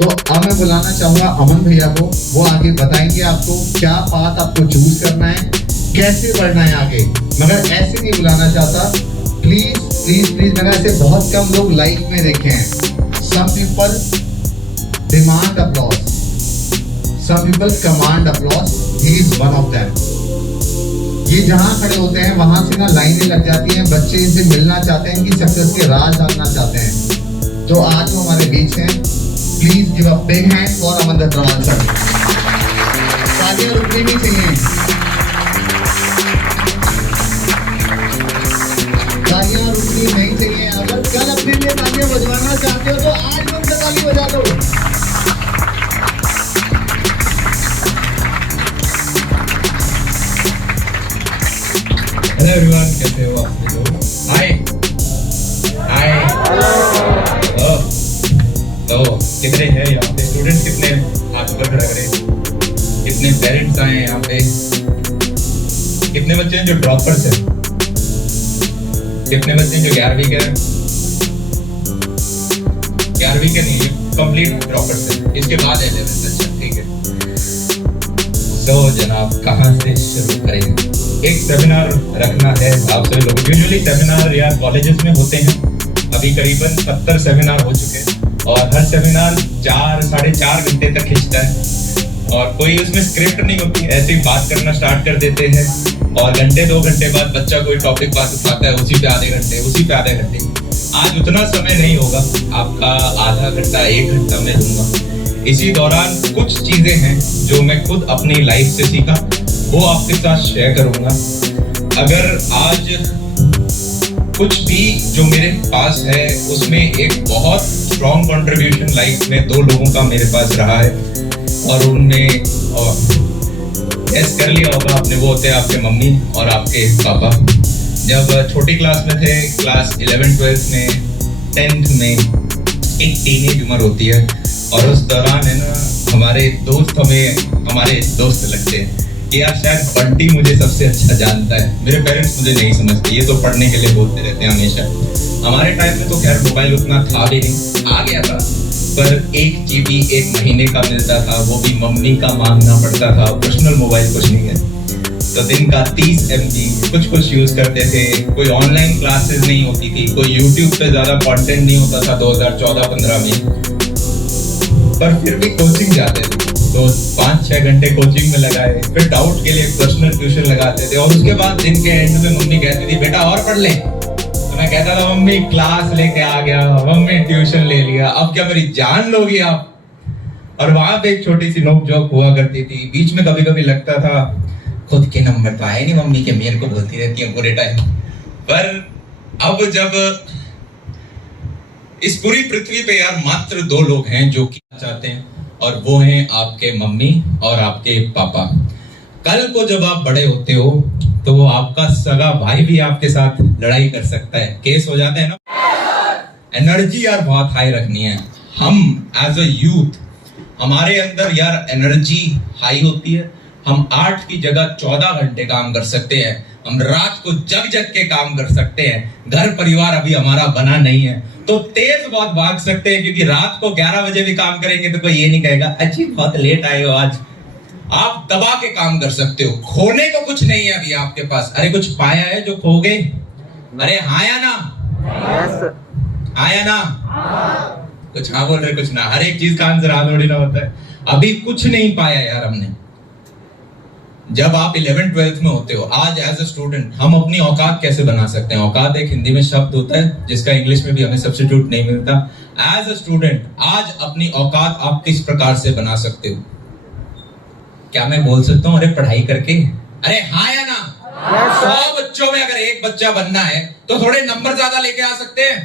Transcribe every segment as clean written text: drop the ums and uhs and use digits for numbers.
तो अब मैं बुलाना चाहूंगा अमन भैया को। वो आगे बताएंगे आपको क्या पाथ आपको चूज करना है, कैसे बढ़ना है आगे। मगर ऐसे नहीं बुलाना चाहता, प्लीज प्लीज प्लीज। मैंने ऐसे बहुत कम लोग लाइफ में देखे हैं। Some people demand applause, some people command applause, he is one of them. ये जहां खड़े होते हैं वहां से ना लाइनें लग जाती हैं, बच्चे इनसे मिलना चाहते हैं, इनकी सक्सेस के राज जानना चाहते हैं। तो आज वो हमारे बीच हैं। Please give a big hand for Aman Dattwal sir. तालियां रुकनी नहीं चाहिए, तालियां रुकनी नहीं चाहिए। अगर कल अपने लिए तालियां बजवाना चाहते हो तो आज लोग ताली बजा दो। हेलो एवरीवन, कैसे हो आप लोग? हाय हाय हेलो। तो कितने हैं यहाँ पे स्टूडेंट्स? कितने हाथ ऊपर खड़ा करें? कितने पेरेंट्स आए हैं यहाँ पे? कितने बच्चे हैं जो ड्रॉपर्स हैं? कितने बच्चे हैं जो 11वीं के 11वीं के नहीं, कंप्लीट ड्रॉपर्स हैं? इसके बाद 11th। अच्छा ठीक है। तो जनाब कहाँ से शुरू करें? एक सेमिनार रखना है आप सभी लोग। यूजुअली सेमिनार या कॉलेजेस में होते हैं, अभी करीबन 70 सेमिनार हो चुके हैं और हर सेमिनार 4-4.5 घंटे तक खिंचता है और कोई उसमें स्क्रिप्ट नहीं होती, ऐसे ही बात करना स्टार्ट कर देते हैं और घंटे 2 घंटे बाद बच्चा कोई टॉपिक बात उठाता है, उसी पे आधे घंटे, उसी पे आधे घंटे। आज उतना समय नहीं होगा, आपका आधा घंटा 1 घंटा मैं लूंगा। इसी दौरान कुछ चीजें हैं जो मैं खुद अपनी लाइफ से सीखा, वो आपके साथ शेयर करूंगा। अगर आज कुछ भी जो मेरे पास है उसमें एक बहुत स्ट्रॉन्ग कंट्रीब्यूशन लाइफ में 2 लोगों का मेरे पास रहा है और उनमें गेस कर लिया होगा आपने, वो होते हैं आपके मम्मी और आपके पापा। जब छोटी क्लास में थे, क्लास 11-12 में, 10th में, एक टीनेज उम्र होती है और उस दौरान है ना हमारे दोस्त लगते हैं कि यार शायद बंटी मुझे सबसे अच्छा जानता है, मेरे पेरेंट्स मुझे नहीं समझते, ये तो पढ़ने के लिए बोलते रहते हैं हमेशा। हमारे टाइम में तो खैर मोबाइल उतना था भी नहीं, आ गया था पर 1 GB 1 महीने का मिलता था, वो भी मम्मी का मांगना पड़ता था। पर्सनल मोबाइल कुछ नहीं है, तो दिन का 30 MB कुछ यूज करते थे। कोई ऑनलाइन क्लासेस नहीं होती थी, कोई यूट्यूब पे ज्यादा कंटेंट नहीं होता था 2014-15 में, पर फिर भी कोचिंग जाते थे। तो 5-6 घंटे कोचिंग में लगाए, फिर डाउट के लिए पर्सनल ट्यूशन लगाते थे और उसके बाद दिन के एंड में मम्मी कहती थी बेटा और पढ़ ले, तो मैं कहता था मम्मी क्लास लेके आ गया, मम्मी ट्यूशन ले लिया, अब क्या मेरी जान लोगी आप? और वहां पे एक छोटी सी नोक जोक हुआ करती थी। बीच में कभी कभी लगता था खुद के नंबर तो आए नहीं मम्मी के, मेरे को बोलती रहती है पूरे टाइम। पर अब जब इस पूरी पृथ्वी पे यार मात्र 2 लोग हैं जो कि चाहते हैं और वो हैं आपके मम्मी और आपके पापा। कल को जब आप बड़े होते हो तो वो आपका सगा भाई भी आपके साथ लड़ाई कर सकता है, केस हो जाते हैं ना। एनर्जी यार बहुत हाई रखनी है। हम एज अ यूथ, हमारे अंदर यार एनर्जी हाई होती है। हम 8 की जगह 14 घंटे काम कर सकते हैं, हम रात को जग के काम कर सकते हैं। घर परिवार अभी हमारा बना नहीं है तो तेज बहुत भाग सकते हैं, क्योंकि रात को 11 बजे भी काम करेंगे तो कोई ये नहीं कहेगा अच्छी बहुत लेट आए हो आज। आप दबा के काम कर सकते हो, खोने को कुछ नहीं है अभी आपके पास। अरे कुछ पाया है जो खो गए? अरे हाँ या ना? हाँ या ना? कुछ हाँ बोल रहे, कुछ ना। हर एक चीज का आंसर हाँ थोड़ी ना होता है। अभी कुछ नहीं पाया यार हमने। जब आप 11th-12th में होते हो, आज एज अ स्टूडेंट हम अपनी औकात कैसे बना सकते हैं? औकात एक हिंदी में शब्द होता है जिसका इंग्लिश में भी हमें सब्स्टिट्यूट नहीं मिलता। एज अ स्टूडेंट आज अपनी औकात आप किस प्रकार से बना सकते हो? क्या मैं बोल सकता हूँ अरे पढ़ाई करके? अरे हाँ या ना? 100 बच्चों में अगर एक बच्चा बनना है तो थोड़े नंबर ज्यादा लेके आ सकते हैं।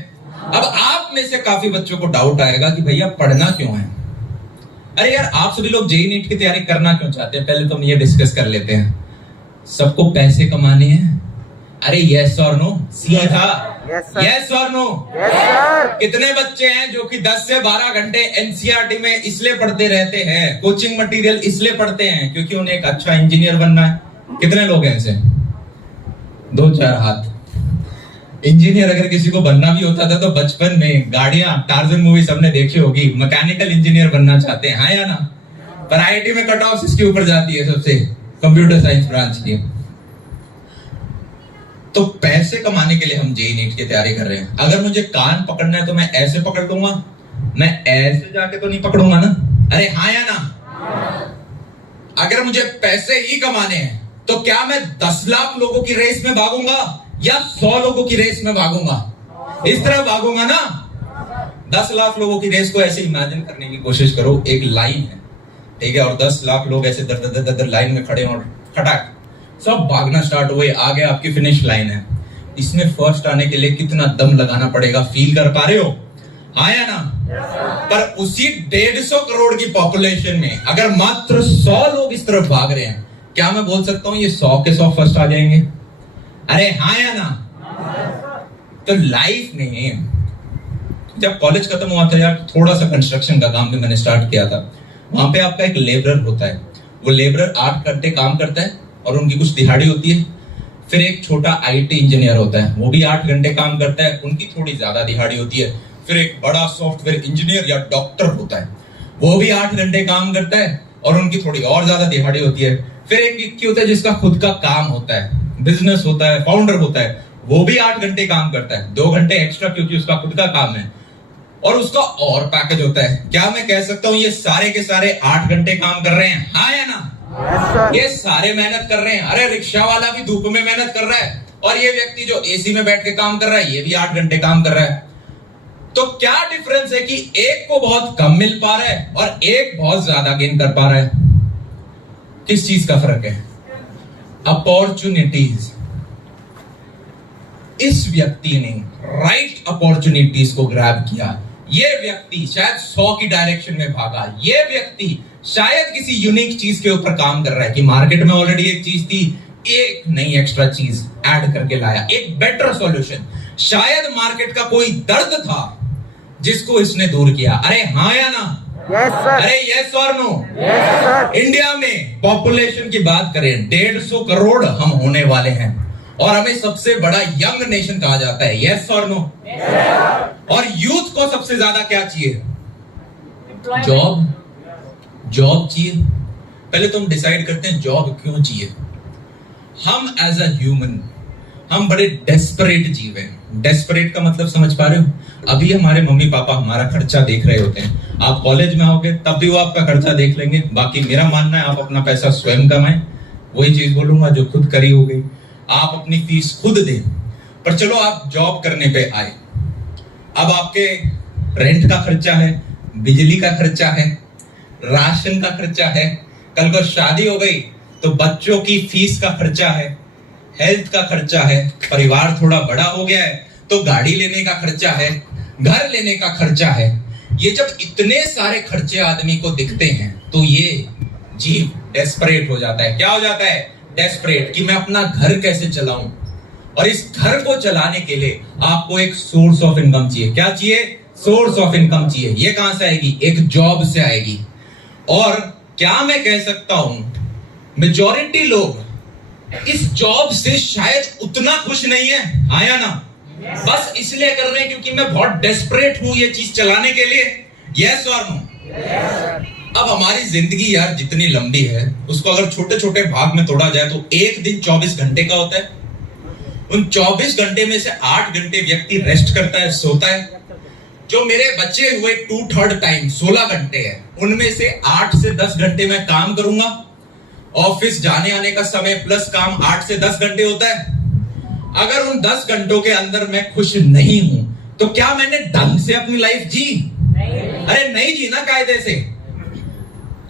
अब आप में से काफी बच्चों को डाउट आएगा कि भैया पढ़ना क्यों है? अरे यार आप सभी लोग जेईई नीट की तैयारी करना क्यों चाहते हैं? पहले तो हम ये डिस्कस कर लेते हैं। सबको पैसे कमाने हैं। अरे यस और नो? सीधा यस और नो? कितने बच्चे हैं जो कि 10 से 12 घंटे एनसीईआरटी में इसलिए पढ़ते रहते हैं, कोचिंग मटेरियल इसलिए पढ़ते हैं क्योंकि उन्हें एक अच्छा इंजीनियर बनना है? कितने लोग हैं ऐसे? 2-4 हाथ। इंजीनियर अगर किसी को बनना भी होता था तो बचपन में गाड़ियां, टार्जन मूवी सबने देखी होगी, मैकेनिकल इंजीनियर बनना चाहते हैं, हाँ या ना? पर आईआईटी में कट ऑफ इसके ऊपर जाती है सबसे, कंप्यूटर साइंस ब्रांच की। तो पैसे कमाने के लिए हम जेईई नीट की तैयारी कर रहे हैं। अगर मुझे कान पकड़ना है तो मैं ऐसे पकड़ लूंगा, मैं ऐसे जाके तो नहीं पकड़ूंगा ना? अरे हाँ या ना? अगर मुझे पैसे ही कमाने हैं तो क्या मैं 10 लाख लोगों की रेस में भागूंगा या 100 लोगों की रेस में भागूंगा? इस तरह भागूंगा ना। 10 लाख लोगों की रेस को ऐसे इमेजिन करने की कोशिश करो, एक लाइन है, ठीक है, और 10 लाख लोग ऐसे दर दर दर दर लाइन में खड़े और खटाक सब भागना स्टार्ट हुए, आगे आपकी फिनिश लाइन है। इसमें फर्स्ट आने के लिए कितना दम लगाना पड़ेगा, फील कर पा रहे हो? हाँ या ना? पर उसी 150 करोड़ की पॉपुलेशन में अगर मात्र 100 लोग इस तरफ भाग रहे हैं, क्या मैं बोल सकता हूं ये 100 के 100 फर्स्ट आ जाएंगे? अरे हाँ या ना? तो लाइफ में जब कॉलेज खत्म हुआ था यार, थोड़ा सा कंस्ट्रक्शन का काम भी मैंने स्टार्ट किया था। वहां पे आपका एक लेबरर होता है, वो लेबरर 8 घंटे काम करता है और उनकी कुछ दिहाड़ी होती है। फिर एक छोटा आईटी इंजीनियर होता है, वो भी 8 घंटे काम करता है, उनकी थोड़ी ज्यादा दिहाड़ी होती है। फिर एक बड़ा सॉफ्टवेयर इंजीनियर या डॉक्टर होता है, वो भी 8 घंटे काम करता है और उनकी थोड़ी और ज्यादा दिहाड़ी होती है। फिर एक व्यक्ति होता है जिसका खुद का काम होता है, बिजनेस होता है, फाउंडर होता है, वो भी 8 घंटे काम करता है, 2 घंटे एक्स्ट्रा क्योंकि उसका खुद का काम है, और उसका और पैकेज होता है। क्या मैं कह सकता हूं ये सारे के सारे 8 घंटे काम कर रहे हैं? हाँ या ना? ये सारे मेहनत कर रहे हैं। अरे रिक्शा वाला भी धूप में मेहनत कर रहा है, और ये व्यक्ति जो एसी में बैठ के काम कर रहा है, ये भी 8 घंटे काम कर रहा है। तो क्या डिफरेंस है कि एक को बहुत कम मिल पा रहा है और एक बहुत ज्यादा गेन कर पा रहा है? किस चीज का फर्क है? अपॉर्चुनिटीज। इस व्यक्ति ने राइट अपॉर्चुनिटीज को ग्रैब किया। ये व्यक्ति शायद 100 की डायरेक्शन में भागा। ये व्यक्ति शायद किसी यूनिक चीज के ऊपर काम कर रहा है कि मार्केट में ऑलरेडी एक चीज थी, एक नई एक्स्ट्रा चीज ऐड करके लाया, एक बेटर सॉल्यूशन। शायद मार्केट का कोई दर्द था जिसको इसने दूर किया। अरे हाँ या ना? Yes sir. अरे यस और नो? Yes sir. इंडिया में पॉपुलेशन की बात करें 150 करोड़ हम होने वाले हैं और हमें सबसे बड़ा यंग नेशन कहा जाता है। यस और नो? और यूथ को सबसे ज्यादा क्या चाहिए? जॉब। जॉब चाहिए। पहले तो हम डिसाइड करते हैं जॉब क्यों चाहिए। हम एज अ ह्यूमन हम बड़े डेस्परेट जीव हैं। डेस्परेट का मतलब समझ पा रहे हो? अभी हमारे मम्मी पापा हमारा खर्चा देख रहे होते हैं, आप कॉलेज में आओगे तब भी वो आपका खर्चा देख लेंगे। बाकी मेरा मानना है आप अपना पैसा स्वयं कमाएं। वही चीज बोलूंगा जो खुद करी हो गई, आप अपनी फीस खुद दें। पर चलो आप जॉब करने पे आए, अब आपके रेंट का खर्चा है, बिजली का खर्चा है, राशन का खर्चा है, कल को शादी हो गई तो बच्चों की फीस का खर्चा है, हेल्थ का खर्चा है, परिवार थोड़ा बड़ा हो गया है तो गाड़ी लेने का खर्चा है, घर लेने का खर्चा है। ये जब इतने सारे खर्चे आदमी को दिखते हैं तो ये जीव डेस्परेट हो जाता है। क्या हो जाता है? डेस्परेट, कि मैं अपना घर कैसे चलाऊं। और इस घर को चलाने के लिए आपको एक सोर्स ऑफ इनकम चाहिए। क्या चाहिए? सोर्स ऑफ इनकम चाहिए। ये कहां से आएगी? एक जॉब से आएगी। और क्या मैं कह सकता हूं मेजॉरिटी लोग इस जॉब से शायद उतना खुश नहीं है। हाँ या ना? बस इसलिए कर रहे हैं क्योंकि मैं बहुत डेस्परेट हूं ये चीज चलाने के लिए। यस और नो? अब हमारी जिंदगी यार जितनी लंबी है उसको अगर छोटे छोटे भाग में तोड़ा जाए तो एक दिन 24 घंटे का होता है। उन 24 घंटे में से 8 घंटे व्यक्ति रेस्ट करता है, सोता है। जो मेरे बचे हुए 2/3 टाइम 16 घंटे है, उनमें से 8 से 10 घंटे मैं काम करूंगा। ऑफिस जाने आने का समय प्लस काम 8 से 10 घंटे होता है। अगर उन 10 घंटों के अंदर मैं खुश नहीं हूं तो क्या मैंने ढंग से अपनी लाइफ जी? अरे नहीं जी ना कायदे से।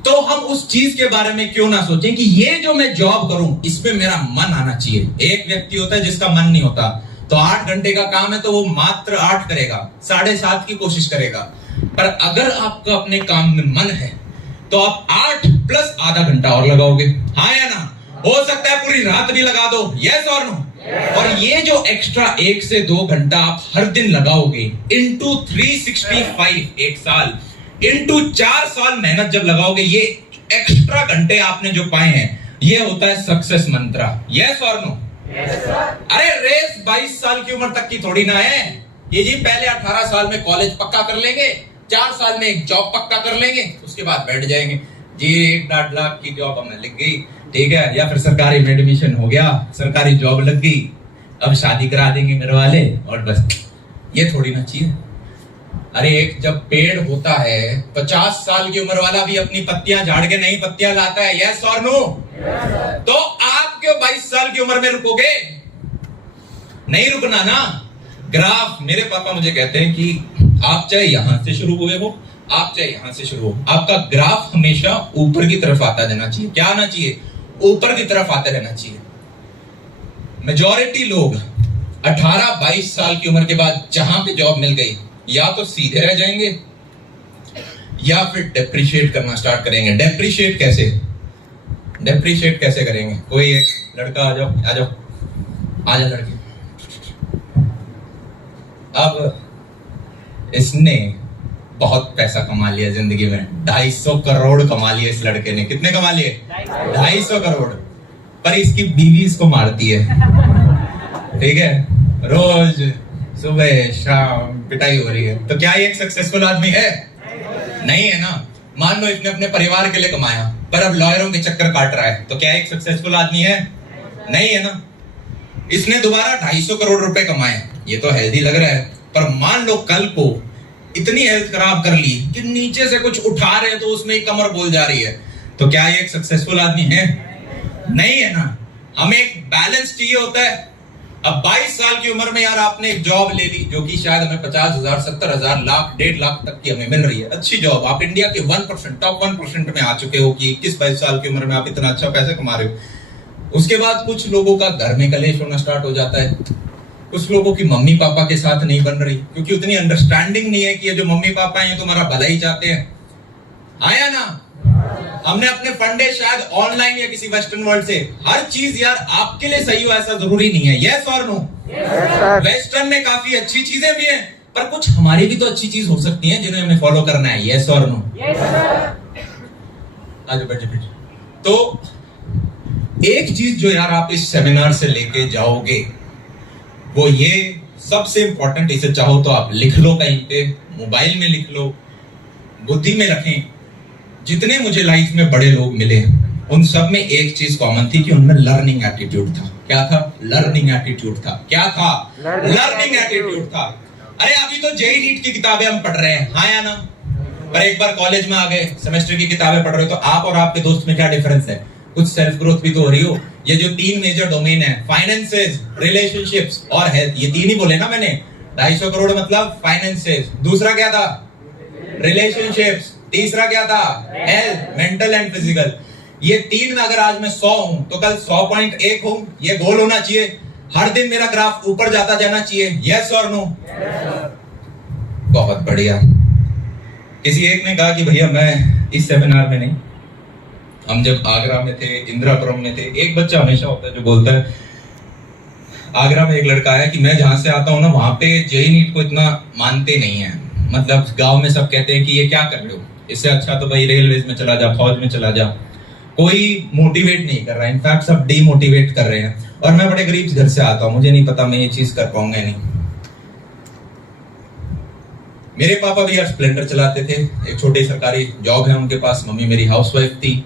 तो हम उस चीज के बारे में क्यों ना सोचें कि ये जो मैं जॉब करूं इसमें मेरा मन आना चाहिए। एक व्यक्ति होता है जिसका मन नहीं होता, तो 8 घंटे का काम है तो वो मात्र 8 करेगा, 7.5 की कोशिश करेगा। पर अगर आपका अपने काम में मन है तो आप 8 प्लस आधा घंटा और लगाओगे। हाँ या ना? हो सकता है पूरी रात भी लगा दो। यस और नो? और ये जो एक्स्ट्रा 1 से 2 घंटा आप हर दिन लगाओगे इंटू 365 एक साल, इंटू 4 साल मेहनत जब लगाओगे, ये एक्स्ट्रा घंटे आपने जो पाए हैं ये होता है सक्सेस मंत्रा। यस और नो? अरे रेस 22 साल की उम्र तक की थोड़ी ना है ये जी। पहले 18 साल में कॉलेज पक्का कर लेंगे, 4 साल में एक जॉब पक्का कर लेंगे, उसके बाद बैठ जाएंगे जी। 1.5 लाख की जॉब हमें लग गई, ठीक है, या फिर सरकारी में एडमिशन हो गया, सरकारी जॉब लग गई, अब शादी करा देंगे मेरे वाले और बस। ये थोड़ी ना चाहिए। अरे एक जब पेड़ होता है 50 साल की उम्र वाला भी अपनी पत्तियां झाड़ के नई पत्तियां लाता है, यस और नो? तो आप क्यों 22 साल की उम्र में रुकोगे? नहीं रुकना ना। ग्राफ, मेरे पापा मुझे कहते हैं कि आप चाहे यहां से शुरू हुए हो, आप चाहे यहां से शुरू हो, आपका ग्राफ हमेशा ऊपर की तरफ आता रहना चाहिए। क्या आना चाहिए? ऊपर की तरफ आते रहना चाहिए। मेजॉरिटी लोग 18-22 साल की उम्र के बाद जहां पे जॉब मिल गई, या तो सीधे रह जाएंगे या फिर डेप्रिशिएट करना स्टार्ट करेंगे। डेप्रिशिएट कैसे? डेप्रिशिएट कैसे करेंगे? कोई एक लड़का आ जाओ, आ जाओ, आ जाओ लड़के। अब इसने बहुत पैसा कमा लिया जिंदगी में, 250 करोड़ कमा लिए इस लड़के ने। कितने कमा लिए? 250 करोड़। पर इसकी बीवी इसको मारती है, ठीक है, रोज सुबह शाम पिटाई हो रही है। तो क्या ये एक सक्सेसफुल आदमी है? नहीं है ना। मान लो इसने अपने परिवार के लिए कमाया पर अब लॉयरों के चक्कर काट रहा है, तो क्या एक सक्सेसफुल आदमी है? नहीं है ना। इसने दोबारा 250 करोड़ रुपए कमाए, ये तो हेल्दी लग रहा है, पर मान लो कल को इतनी हेल्थ खराब कर ली कि नीचे से कुछ उठा रहे हैं तो उसमें कमर बोल जा रही है, तो क्या ये एक सक्सेसफुल आदमी है? नहीं है ना। हमें एक बैलेंस चाहिए होता है। अब 22 साल की उम्र में यार आपने एक जॉब ले ली जो कि शायद हमें 50,000, 70,000, लाख, 1.5 लाख तक की हमें मिल रही है, अच्छी जॉब। आप इंडिया के 1%, टॉप 1% में आ चुके हो कि 21-22 साल की उम्र में आप इतना अच्छा पैसा कमा रहे हो। उसके बाद कुछ लोगों का घर में कलेश होना स्टार्ट हो जाता है, कुछ लोगों की मम्मी पापा के साथ नहीं बन रही क्योंकि उतनी अंडरस्टैंडिंग नहीं है कि ये जो मम्मी पापा हैं ये तुम्हारा भला ही चाहते हैं। आया ना? हमने अपने फंडे शायद ऑनलाइन या किसी वेस्टर्न वर्ल्ड से। हर चीज यार आपके लिए सही हो ऐसा जरूरी नहीं है, यस और नो? वेस्टर्न में काफी अच्छी चीजें भी हैं पर कुछ हमारी भी तो अच्छी चीज हो सकती हैं जिन्हें हमें फॉलो करना है, यस और नो? आज बैठे। तो एक चीज जो यार आप इस सेमिनार से लेके जाओगे वो ये सबसे इंपॉर्टेंट, इसे चाहो तो आप लिख लो कहीं पे, मोबाइल में लिख लो, बुद्धि में रखें। जितने मुझे लाइफ में बड़े लोग मिले उन सब में एक चीज कॉमन थी कि उनमें लर्निंग एटीट्यूड था। क्या था? लर्निंग एटीट्यूड था। क्या था? लर्निंग एटीट्यूड था। अरे अभी तो जेई नीट की किताबें हम पढ़ रहे हैं, हाँ या ना? पर एक बार कॉलेज में आ गए, सेमेस्टर की किताबें पढ़ रहे हो, तो आप और आपके दोस्त में क्या डिफरेंस है? कुछ सेल्फ ग्रोथ भी तो हो रही हो। ये जो 3 मेजर डोमेन है, फाइनेंसेस, रिलेशनशिप्स और हेल्थ, ये 3 ही बोले ना मैंने। 250 करोड़ मतलब फाइनेंसेस, दूसरा क्या था? रिलेशनशिप्स, तीसरा क्या था? Health, mental and physical. ये 3 में अगर आज मैं 100 हूं तो कल 100.1 हूं। ये गोल होना चाहिए। हर दिन मेरा ग्राफ ऊपर जाता जाना चाहिए, यस और नो? बहुत बढ़िया। किसी एक ने कहा कि भैया मैं इस सेमिनार में नहीं, हम जब आगरा में थे, इंदिरापुरम में थे, एक बच्चा हमेशा होता है जो बोलता है, आगरा में एक लड़का है कि मैं जहां से आता हूं ना वहां पे जेई नीट को इतना मानते नहीं है। मतलब गांव में सब कहते हैं कि ये क्या कर रहे हो, इससे अच्छा तो भाई रेलवेज में चला जा, फौज में चला जा। कोई मोटिवेट नहीं कर रहा है, इनफैक्ट सब डीमोटिवेट कर रहे हैं। और मैं बड़े गरीब घर से आता हूं, मुझे नहीं पता मैं ये चीज कर पाऊंगा नहीं। मेरे पापा भी यार स्प्लेंडर चलाते थे, एक छोटी सरकारी जॉब है उनके पास, मम्मी मेरी हाउसवाइफ थी।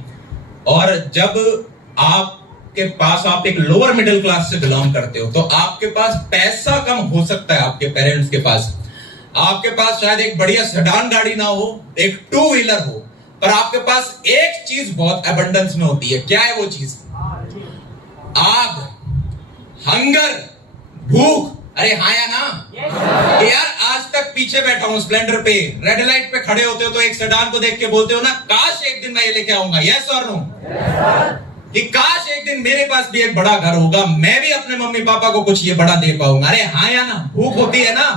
और जब आपके पास, आप एक लोअर मिडिल क्लास से बिलोंग करते हो तो आपके पास पैसा कम हो सकता है, आपके पेरेंट्स के पास, आपके पास शायद एक बढ़िया सेडान गाड़ी ना हो, एक 2 व्हीलर हो, पर आपके पास एक चीज बहुत अबंडेंस में होती है। क्या है वो चीज? आग, हंगर, भूख। अरे हाँ या ना? यार आज तक पीछे बैठा हूं स्प्लेंडर पे, रेड लाइट पे खड़े होते हो तो एक सेडान को देख के बोलते हो ना, काश एक दिन मैं ये लेके आऊंगा, यस और नो? कि काश एक दिन मेरे पास भी एक बड़ा घर होगा, मैं भी अपने मम्मी पापा को कुछ ये बड़ा दे पाऊंगा। अरे हाँ या ना? भूख होती है ना?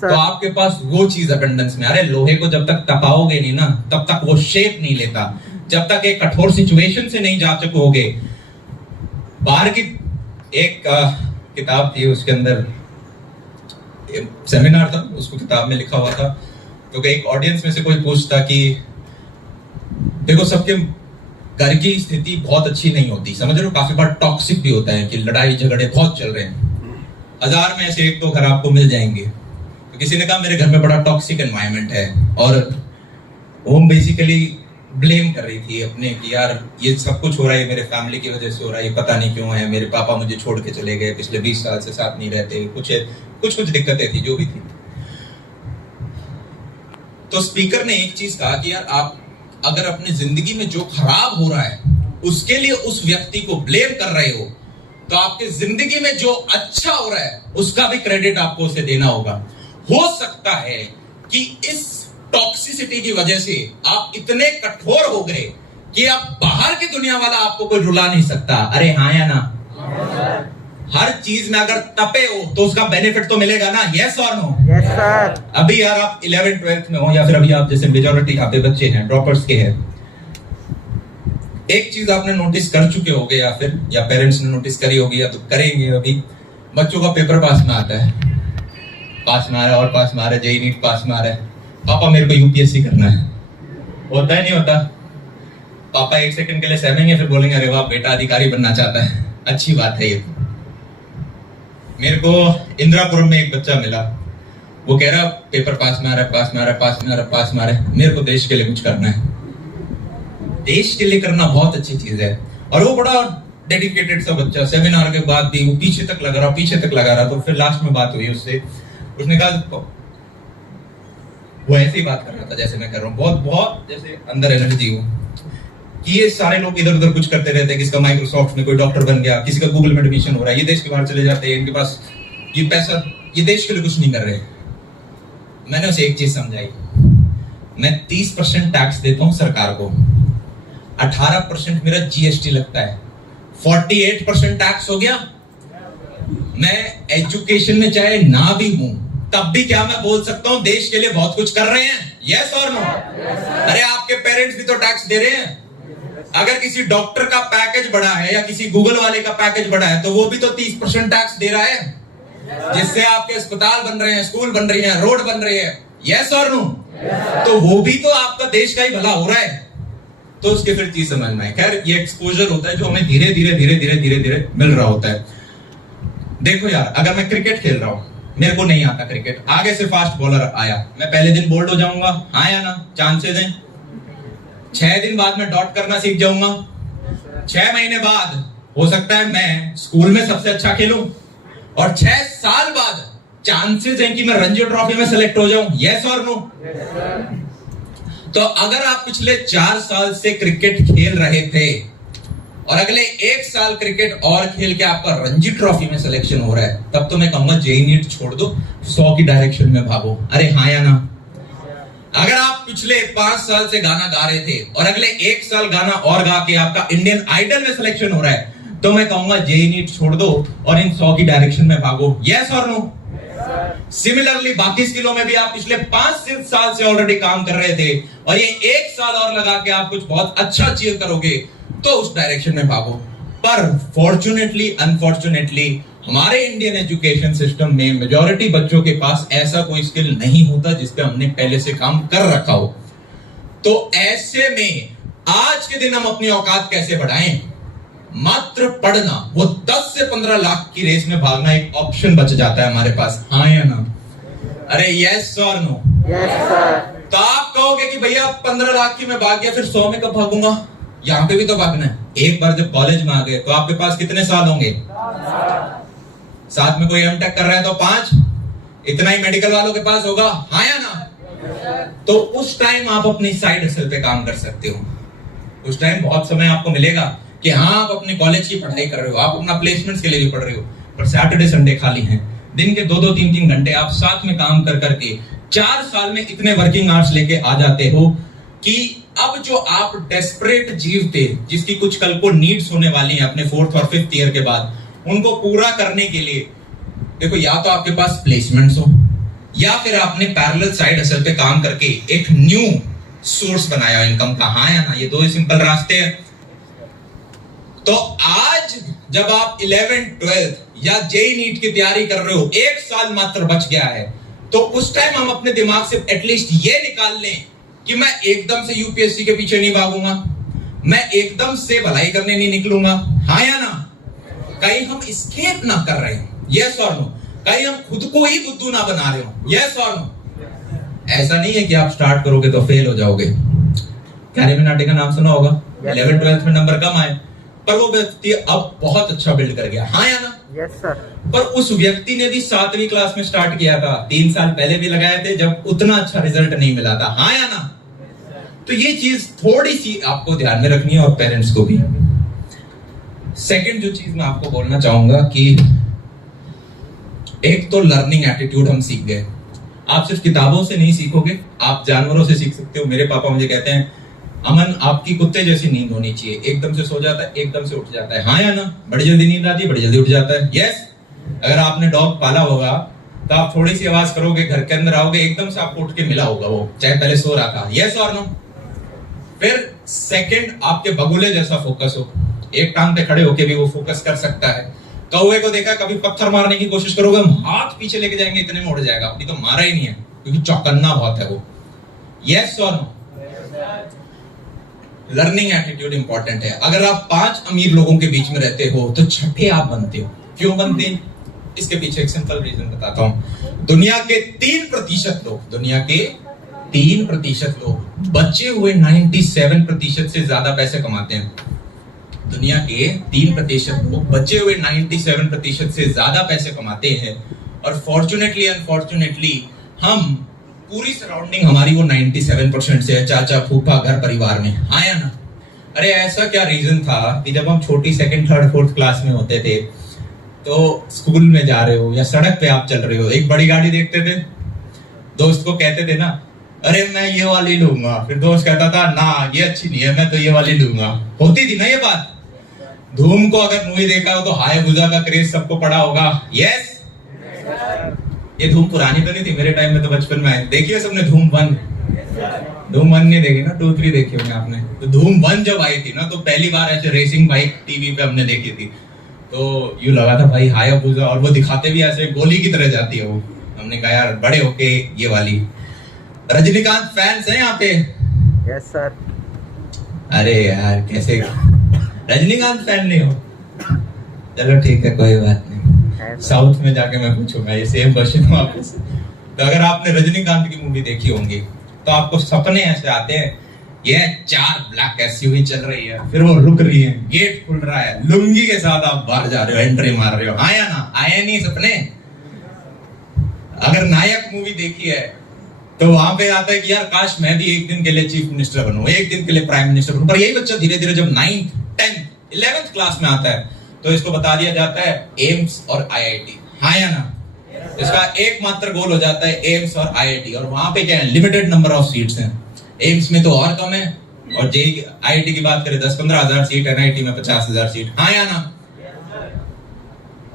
तो आपके पास वो चीज अबंडेंस में। अरे लोहे को जब तक तपाओगे नहीं ना तब तक वो शेप नहीं लेता, जब तक एक कठोर सिचुएशन से नहीं जा चुकोगे। बाहर की एक किताब थी, उसके अंदर सेमिनार था, उसको किताब में लिखा हुआ था, तो एक ऑडियंस में से कोई पूछता कि देखो सबके घर की स्थिति बहुत अच्छी नहीं होती, समझ रहे हो, काफी बार टॉक्सिक भी होता है कि लड़ाई झगड़े बहुत चल रहे हैं, 1000 में से 1-2 घर आपको मिल जाएंगे। तो किसी ने कहा मेरे घर में बड़ा टॉक्सिक एनवायरनमेंट है, और वो बेसिकली ब्लेम कर रही थी अपने कि यार ये सब कुछ हो रहा है मेरे फैमिली की वजह से हो रहा है, पता नहीं क्यों है, मेरे पापा मुझे छोड़ के चले गए, पिछले 20 साल से साथ नहीं रहते, कुछ दिक्कतें थी जो भी थी। तो स्पीकर ने एक चीज कहा कि यार आप अगर अपनी जिंदगी में जो खराब हो रहा है उसके लिए उस व्यक्ति को ब्लेम कर रहे हो, तो आपकी जिंदगी में जो अच्छा हो रहा है उसका भी क्रेडिट आपको उसे देना होगा। हो सकता है कि इस टॉक्सिसिटी की वजह से आप इतने कठोर हो गए कि अब बाहर की दुनिया वाला आपको कोई रुला नहीं सकता। अरे हाँ या ना? हर चीज में अगर तपे हो तो उसका बेनिफिट तो मिलेगा ना, यस और नो? Yes sir. अभी यार आप 11th-12th में हो, या फिर अभी आप जैसे मेजॉरिटी यहाँ पे बच्चे हैं ड्रॉपर्स के हैं, एक चीज आपने नोटिस कर चुके होगे या फिर या पेरेंट्स ने नोटिस करी होगी या तो करेंगे, अभी बच्चों का पेपर पास में आता है, पास में आ रहा है और पास में आ रहा है, जेईई नीट पास में आ रहा है, पापा मेरे को यूपीएससी करना है। होता है नहीं होता? पापा 1 सेकंड के लिए सहमेंगे, फिर बोलेंगे अरे वाह बेटा अधिकारी बनना चाहता है, अच्छी बात है ये तो। मेरे को इंदिरापुरम में एक बच्चा मिला, वो कह रहा पेपर पास में आ रहा है, पास में आ रहा है, पास में आ रहा है, पास में आ रहा है, मेरे को देश के लिए कुछ करना है। देश के लिए करना बहुत अच्छी चीज है, और वो बड़ा डेडिकेटेड सा बच्चा, सेमिनार के बाद भी वो पीछे तक लगा रहा। तो फिर लास्ट में बात हुई उससे, उसने कहा, वो ऐसे ही बात कर रहा था जैसे मैं कर रहा हूँ, बहुत जैसे अंदर एनर्जी हो, कि ये सारे लोग इधर उधर कुछ करते रहते हैं, किसका माइक्रोसॉफ्ट में कोई डॉक्टर बन गया, किसी का गूगल में एडमिशन हो रहा है, ये देश के बाहर चले जाते हैं, इनके पास ये पैसा, ये देश के लिए कुछ नहीं कर रहे। मैंने उसे एक चीज समझाई, मैं 30% टैक्स देता हूं सरकार को, 18% मेरा जीएसटी लगता है, 48% टैक्स हो गया। मैं एजुकेशन में चाहे ना भी हूं तब भी क्या मैं बोल सकता हूं देश के लिए बहुत कुछ कर रहे हैं, यस और नो? अरे आपके पेरेंट्स भी तो टैक्स दे रहे हैं। अगर किसी डॉक्टर का पैकेज बढ़ा है या किसी गूगल वाले का पैकेज बढ़ा है तो वो भी तो 30% टैक्स दे रहा है, जिससे आपके अस्पताल बन रहे हैं, स्कूल बन रही हैं, रोड बन रहे हैं, यस और नो? तो वो भी तो आपका देश का ही भला हो रहा है। तो उसके फिर चीज समझना है। खैर ये एक्सपोजर होता है जो हमें धीरे धीरे मिल रहा होता है। देखो यार, अगर मैं क्रिकेट खेल रहा हूं, मेरे को नहीं आता क्रिकेट, आगे से फास्ट बॉलर आया, मैं पहले दिन बोल्ड हो जाऊंगा, हाँ या ना? चांसेस हैं। 6 दिन बाद मैं डॉट करना सीख जाऊंगा, 6 महीने बाद हो सकता है मैं स्कूल में सबसे अच्छा खेलूं, और 6 साल बाद चांसेस हैं कि मैं रणजी ट्रॉफी में सेलेक्ट हो जाऊं, यस और नो? तो अगर आप पिछले 4 साल से क्रिकेट खेल रहे थे और अगले 1 साल क्रिकेट और खेल के आपका रणजी ट्रॉफी में सिलेक्शन हो रहा है, तब तो मैं कहूंगा जेईई नीट छोड़ दो, 100 की डायरेक्शन में भागो। अरे हाँ या ना? अगर आप पिछले 5 साल से गाना गा रहे थे और अगले 1 साल गाना और गा के आपका इंडियन आइडल में सिलेक्शन हो रहा है, तो मैं कहूंगा जेईई नीट छोड़ दो और इन 100 की डायरेक्शन में भागो, यस और नो? सिमिलरली बाकी स्किलों में भी आप पिछले 5 साल से ऑलरेडी काम कर रहे थे और ये 1 साल और लगा के आप कुछ बहुत अच्छा अचीव करोगे, तो उस डायरेक्शन में भागो। पर फॉर्चुनेटली अनफॉर्चुनेटली हमारे इंडियन एजुकेशन सिस्टम में मेजॉरिटी बच्चों के पास ऐसा कोई स्किल नहीं होता जिस पे हमने पहले से काम कर रखा हो। तो ऐसे में आज के दिन हम अपनी औकात कैसे बढ़ाएं? मात्र पढ़ना, वो 10 से 15 लाख की रेस में भागना एक ऑप्शन बच जाता है हमारे पास, हाँ या ना? अरे यस और नो? Yes sir. तो आप कहोगे कि भैया 15 लाख की मैं भाग गया, फिर 100 में कब भागूंगा? यहाँ पे भी तो भागना है। एक बार जब कॉलेज में आ गए तो आपके पास कितने साल होंगे? साथ में कोई एमटेक कर रहा है तो 5, इतना ही मेडिकल वालों के पास होगा, हाँ या ना? तो उस टाइम आप अपनी साइड हसल पे काम कर सकते हो। उस टाइम बहुत समय आपको मिलेगा कि हाँ आप अपने कॉलेज की पढ़ाई कर रहे हो, आप अपना प्लेसमेंट्स के लिए भी पढ़ रहे हो, पर सैटरडे संडे खाली हैं। दिन के 2-2, 3-3 घंटे आप साथ में काम कर करके 4 साल में इतने वर्किंग आवर्स लेके आ जाते हो कि अब जो आप डेस्परेट जीव थे, जिसकी कुछ कल को नीड्स होने वाली हैं अपने 4th और 5th ईयर के बाद, उनको पूरा करने के लिए देखो या तो आपके पास प्लेसमेंट्स हो या फिर आपने पैरेलल साइड हसल पे काम करके एक न्यू सोर्स बनाया इनकम का, हाँ या ना? ये 2 सिंपल रास्ते हैं। तो आज जब आप 11th 12th या जेईई नीट की तैयारी कर रहे हो, 1 साल मात्र बच गया है, तो उस टाइम हम अपने दिमाग से एटलीस्ट ये निकाल लें कि मैं एकदम से यूपीएससी के पीछे नहीं भागूंगा, मैं एकदम से भलाई करने नहीं निकलूंगा, हाँ या ना? कहीं हम एस्केप ना कर रहे हो, यस और नो? कहीं हम खुद को ही बुद्धू ना बना रहे हो, यस और नो? ऐसा नहीं है कि आप स्टार्ट करोगे तो फेल हो जाओगे। कैरी मिनाटी का नाम सुना होगा, 11th-12th में नंबर कम आए, पर वो व्यक्ति अब बहुत अच्छा बिल्ड कर गया, हाँ या ना? Yes sir. पर उस व्यक्ति ने भी 7वीं क्लास में स्टार्ट किया था, 3 साल पहले भी लगाए थे जब उतना अच्छा रिजल्ट नहीं मिला था, हाँ या ना? तो ये चीज थोड़ी सी आपको ध्यान में रखनी है और पेरेंट्स को भी। सेकंड जो चीज मैं आपको बोलना चाहूंगा कि एक तो लर्निंग एटीट्यूड हम सीख गए। आप सिर्फ किताबों से नहीं सीखोगे, आप जानवरों से सीख सकते हो। मेरे पापा मुझे कहते हैं, अमन आपकी कुत्ते जैसी नींद होनी चाहिए, एकदम से सो जाता है, एकदम से उठ जाता है, हाँ या ना? बड़ी जल्दी नींद आती है, बड़ी जल्दी उठ जाता है, यस। अगर आपने डॉग पाला होगा तो आप थोड़ी सी आवाज करोगे, घर के अंदर आओगे, एकदम से आपको उठ के मिला होगा वो, चाहे पहले सो रहा था, यस और नो? फिर सेकंड, आपके बगुले जैसा फोकस हो, एक टांग पे खड़े होके भी वो फोकस कर सकता है। कौवे को देखा, कभी पत्थर मारने की कोशिश करोगे, हाथ पीछे लेके जाएंगे, इतने में उड़ जाएगा, अपनी तो मारा ही नहीं है क्योंकि चौकन्ना बहुत है वो, यस और नो? लर्निंग एटीट्यूड इंपॉर्टेंट है। अगर आप 5 अमीर लोगों के बीच में रहते हो तो छठे आप बनते हो। क्यों बनते हैं? इसके पीछे एक सिंपल रीजन बताता हूं। दुनिया के 3% लोग, दुनिया के 3% लोग बचे हुए 97% से ज्यादा पैसे कमाते हैं। दुनिया के 3% लोग बचे हुए 97% से ज्यादा पैसे कमाते हैं, और फॉर्चुनेटली अनफॉर्चुनेटली हम पूरी सराउंडिंग हमारी वो 97% से है, चाचा फूफा घर परिवार में, हाँ या ना? अरे ऐसा क्या रीजन था कि जब हम छोटी 2nd, 3rd, 4th क्लास में होते थे, तो स्कूल में जा रहे हो या सड़क पे आप चल रहे हो, एक बड़ी गाड़ी देखते थे, दोस्त को कहते थे ना, अरे मैं ये वाली लूंगा, फिर दोस्त कहता था ना ये अच्छी नहीं है, मैं तो ये वाली लूंगा। होती थी ना ये बात। धूम को अगर मूवी देखा हो तो हाय भुजा का क्रेज सबको पड़ा होगा, यस। ये धूम पुरानी तो नहीं थी, मेरे टाइम में तो बचपन में देखी है सबने धूम 1। धूम 1 नहीं देखी ना, 2, 3 देखी होंगे आपने। तो धूम 1 जब आई थी ना, तो पहली बार ऐसे रेसिंग बाइक टीवी पे हमने देखी थी, तो यूं लगा था भाई हाय भुजा, और वो दिखाते भी ऐसे गोली की तरह जाती है वो। हमने कहा यार बड़े होके ये वाली। रजनीकांत फैंस हैं यहाँ पे? Yes sir. अरे यार कैसे रजनीकांत फैन नहीं हो? चलो ठीक है, कोई बात नहीं, साउथ में जाके मैं पूछूंगा ये सेम क्वेश्चन वापस। तो अगर आपने रजनीकांत की मूवी देखी होंगी तो आपको सपने ऐसे आते हैं, ये 4 ब्लैक एसयूवी चल रही है, फिर वो रुक रही है, गेट खुल रहा है, लुंगी के साथ आप बाहर जा रहे हो, एंट्री मार रहे हो, हाँ या ना? आए नहीं सपने? अगर नायक मूवी देखी है तो वहां पे आता है कि यार काश मैं भी एक दिन के लिए चीफ मिनिस्टर बनूं, एक दिन के लिए प्राइम मिनिस्टर बनूं। पर यही बच्चा धीरे धीरे जब 9th, 10th, 11th क्लास में आता है तो इसको बता दिया जाता है एम्स और आईआईटी, हाँ या ना? इसका एकमात्र गोल हो जाता है एम्स और आईआईटी, और वहां पे क्या है, लिमिटेड नंबर ऑफ सीट्स हैं। एम्स में तो और कम है, और जेई आईआईटी की बात करें 10-15 हजार सीट, एनआईटी में 50,000 सीट, हाँ या ना?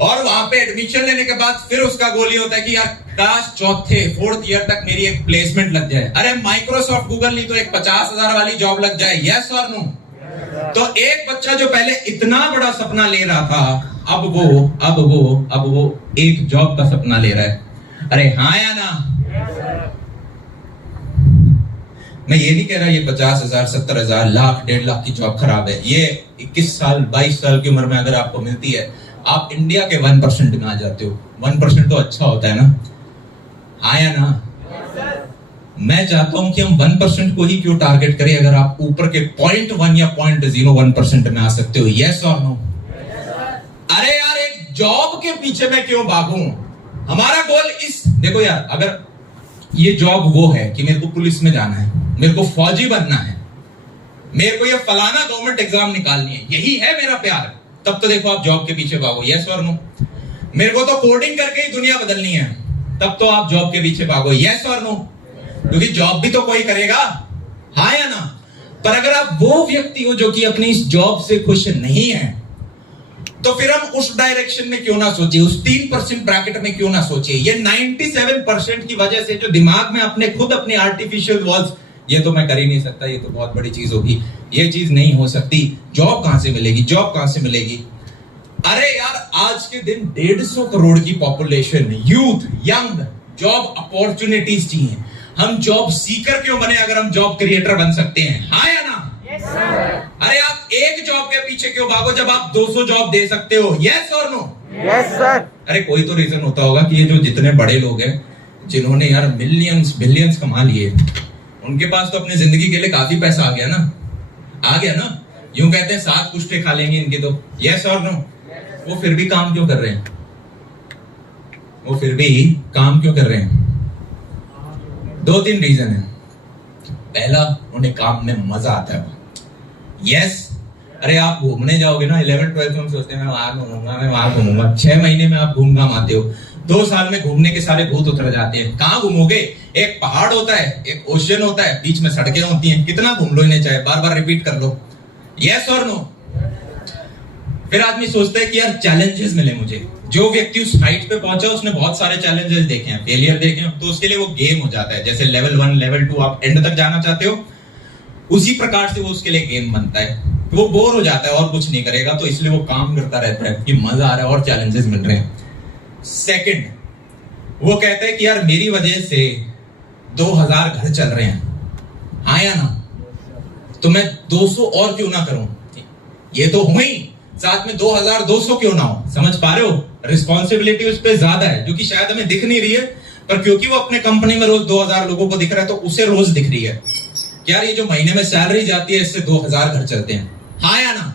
और वहां पे एडमिशन लेने के बाद फिर उसका गोल ये होता है कि यार काश 4th ईयर तक मेरी एक प्लेसमेंट लग जाए। अरे माइक्रोसॉफ्ट गूगल नहीं तो एक 50,000 वाली जॉब लग जाए, यस और नो? तो एक बच्चा जो पहले इतना बड़ा सपना ले रहा था, अब वो एक जॉब का सपना ले रहा है। अरे हाँ या ना? मैं ये नहीं कह रहा ये 50,000, 70,000, लाख, 1.5 लाख की जॉब खराब है। ये 21 साल 22 साल की उम्र में अगर आपको मिलती है, आप इंडिया के 1% में आ जाते हो। 1% तो अच्छा होता है ना, हाँ या ना? मैं चाहता हूं कि हम 1% को ही क्यों टारगेट करें, अगर आप ऊपर के 0.1 या 0.01% में आ सकते हो, यस और नो? अरे यार एक जॉब के पीछे मैं क्यों भागूं? हमारा गोल देखो यार, अगर ये जॉब वो है कि मेरे को पुलिस में जाना है, मेरे को फौजी बनना है, मेरे को ये फलाना गवर्नमेंट एग्जाम निकालनी है, यही है मेरा प्यार, तब तो देखो आप जॉब के पीछे भागो, यस और नो? मेरे को तो कोडिंग करके ही दुनिया बदलनी है, तब तो आप जॉब के पीछे भागो, यस और नो? क्योंकि जॉब भी तो कोई करेगा, हाँ या ना? पर अगर आप वो व्यक्ति हो जो कि अपनी इस जॉब से खुश नहीं है, तो फिर हम उस डायरेक्शन में क्यों ना सोचिए, उस 3% ब्रैकेट में क्यों ना सोचिए। ये 97% की वजह से जो दिमाग में अपने आर्टिफिशियल वॉल्स, ये तो मैं कर ही नहीं सकता, ये तो बहुत बड़ी चीज होगी, ये चीज नहीं हो सकती, जॉब कहां से मिलेगी, जॉब कहां से मिलेगी? अरे यार आज के दिन 150 करोड़ की population, youth, young, job opportunities चाहिए। हम जॉब सीकर क्यों बने अगर हम जॉब क्रिएटर बन सकते हैं, हाँ या ना? अरे आप एक जॉब के पीछे क्यों भागो जब आप 200 जॉब दे सकते हो? यस और नो? Yes sir. अरे कोई तो रीजन होता होगा कि ये जो जितने बड़े लोग हैं जिन्होंने यार मिलियंस बिलियंस कमा लिए, उनके पास तो अपनी जिंदगी के लिए काफी पैसा आ गया ना। यूं कहते हैं 7 पुश्ते खा लेंगे इनके तो। यस और नो? वो फिर भी काम क्यों कर रहे हैं? दो तीन रीजन है। पहला, उन्हें काम में मजा आता है। यस। अरे आप घूमने जाओगे ना 11th-12th में, सोचते हैं मैं वहां घूमूंगा। 6 महीने में आप घूम घाम आते हो, 2 साल में घूमने के सारे भूत उतर जाते हैं। कहाँ घूमोगे? एक पहाड़ होता है, एक ओशन होता है, बीच में सड़कें होती हैं। कितना घूम लो इन्हें, चाहे बार बार रिपीट कर लो। यस और नो? फिर आदमी सोचता है कि यार चैलेंजेस मिले मुझे। जो व्यक्ति उस हाइट पे पहुंचा उसने बहुत सारे चैलेंजेस देखे हैं, फेलियर देखे हैं, तो उसके लिए वो गेम हो जाता है। जैसे लेवल 1 लेवल 2 आप एंड तक जाना चाहते हो, उसी प्रकार से वो उसके लिए गेम बनता है। वो बोर हो जाता है और कुछ नहीं करेगा, तो इसलिए वो काम करता रहता है कि मजा आ रहा है और चैलेंजेस मिल रहे हैं। सेकंड, वो कहते हैं कि यार मेरी वजह से 2000 घर चल रहे हैं, हाँ या ना? तो मैं 200 और क्यों ना करूं? ये तो हुई, साथ में 2200 क्यों ना हो? समझ पा रहे हो? रिस्पॉन्सिबिलिटी उस पर ज्यादा है, जो कि शायद हमें दिख नहीं रही है, पर क्योंकि वो अपने कंपनी में रोज 2000 लोगों को दिख रहा है, तो उसे रोज दिख रही है यार ये जो महीने में सैलरी जाती है इससे 2000 घर चलते हैं, हाँ या ना?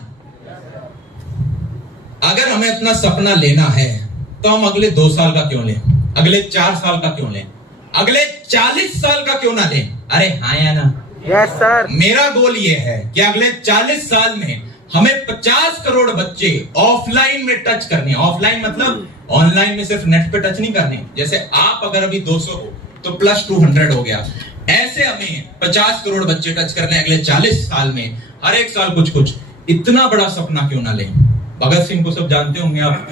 अगर हमें अपना सपना लेना है तो हम अगले 2 साल का क्यों लें, अगले 4 साल का क्यों लें, अगले 40 साल का क्यों ना लें? अरे हाँ या ना? Yes sir. मेरा गोल ये है कि अगले 40 साल में हमें 50 करोड़ बच्चे ऑफलाइन में टच करने। ऑफलाइन मतलब ऑनलाइन में सिर्फ नेट पे टच नहीं करने। जैसे आप अगर अभी 200 हो तो प्लस 200 हो गया, ऐसे हमें 50 करोड़ बच्चे टच करने अगले 40 साल में, हर एक साल कुछ। इतना बड़ा सपना क्यों ना लें? भगत सिंह को सब जानते होंगे आप,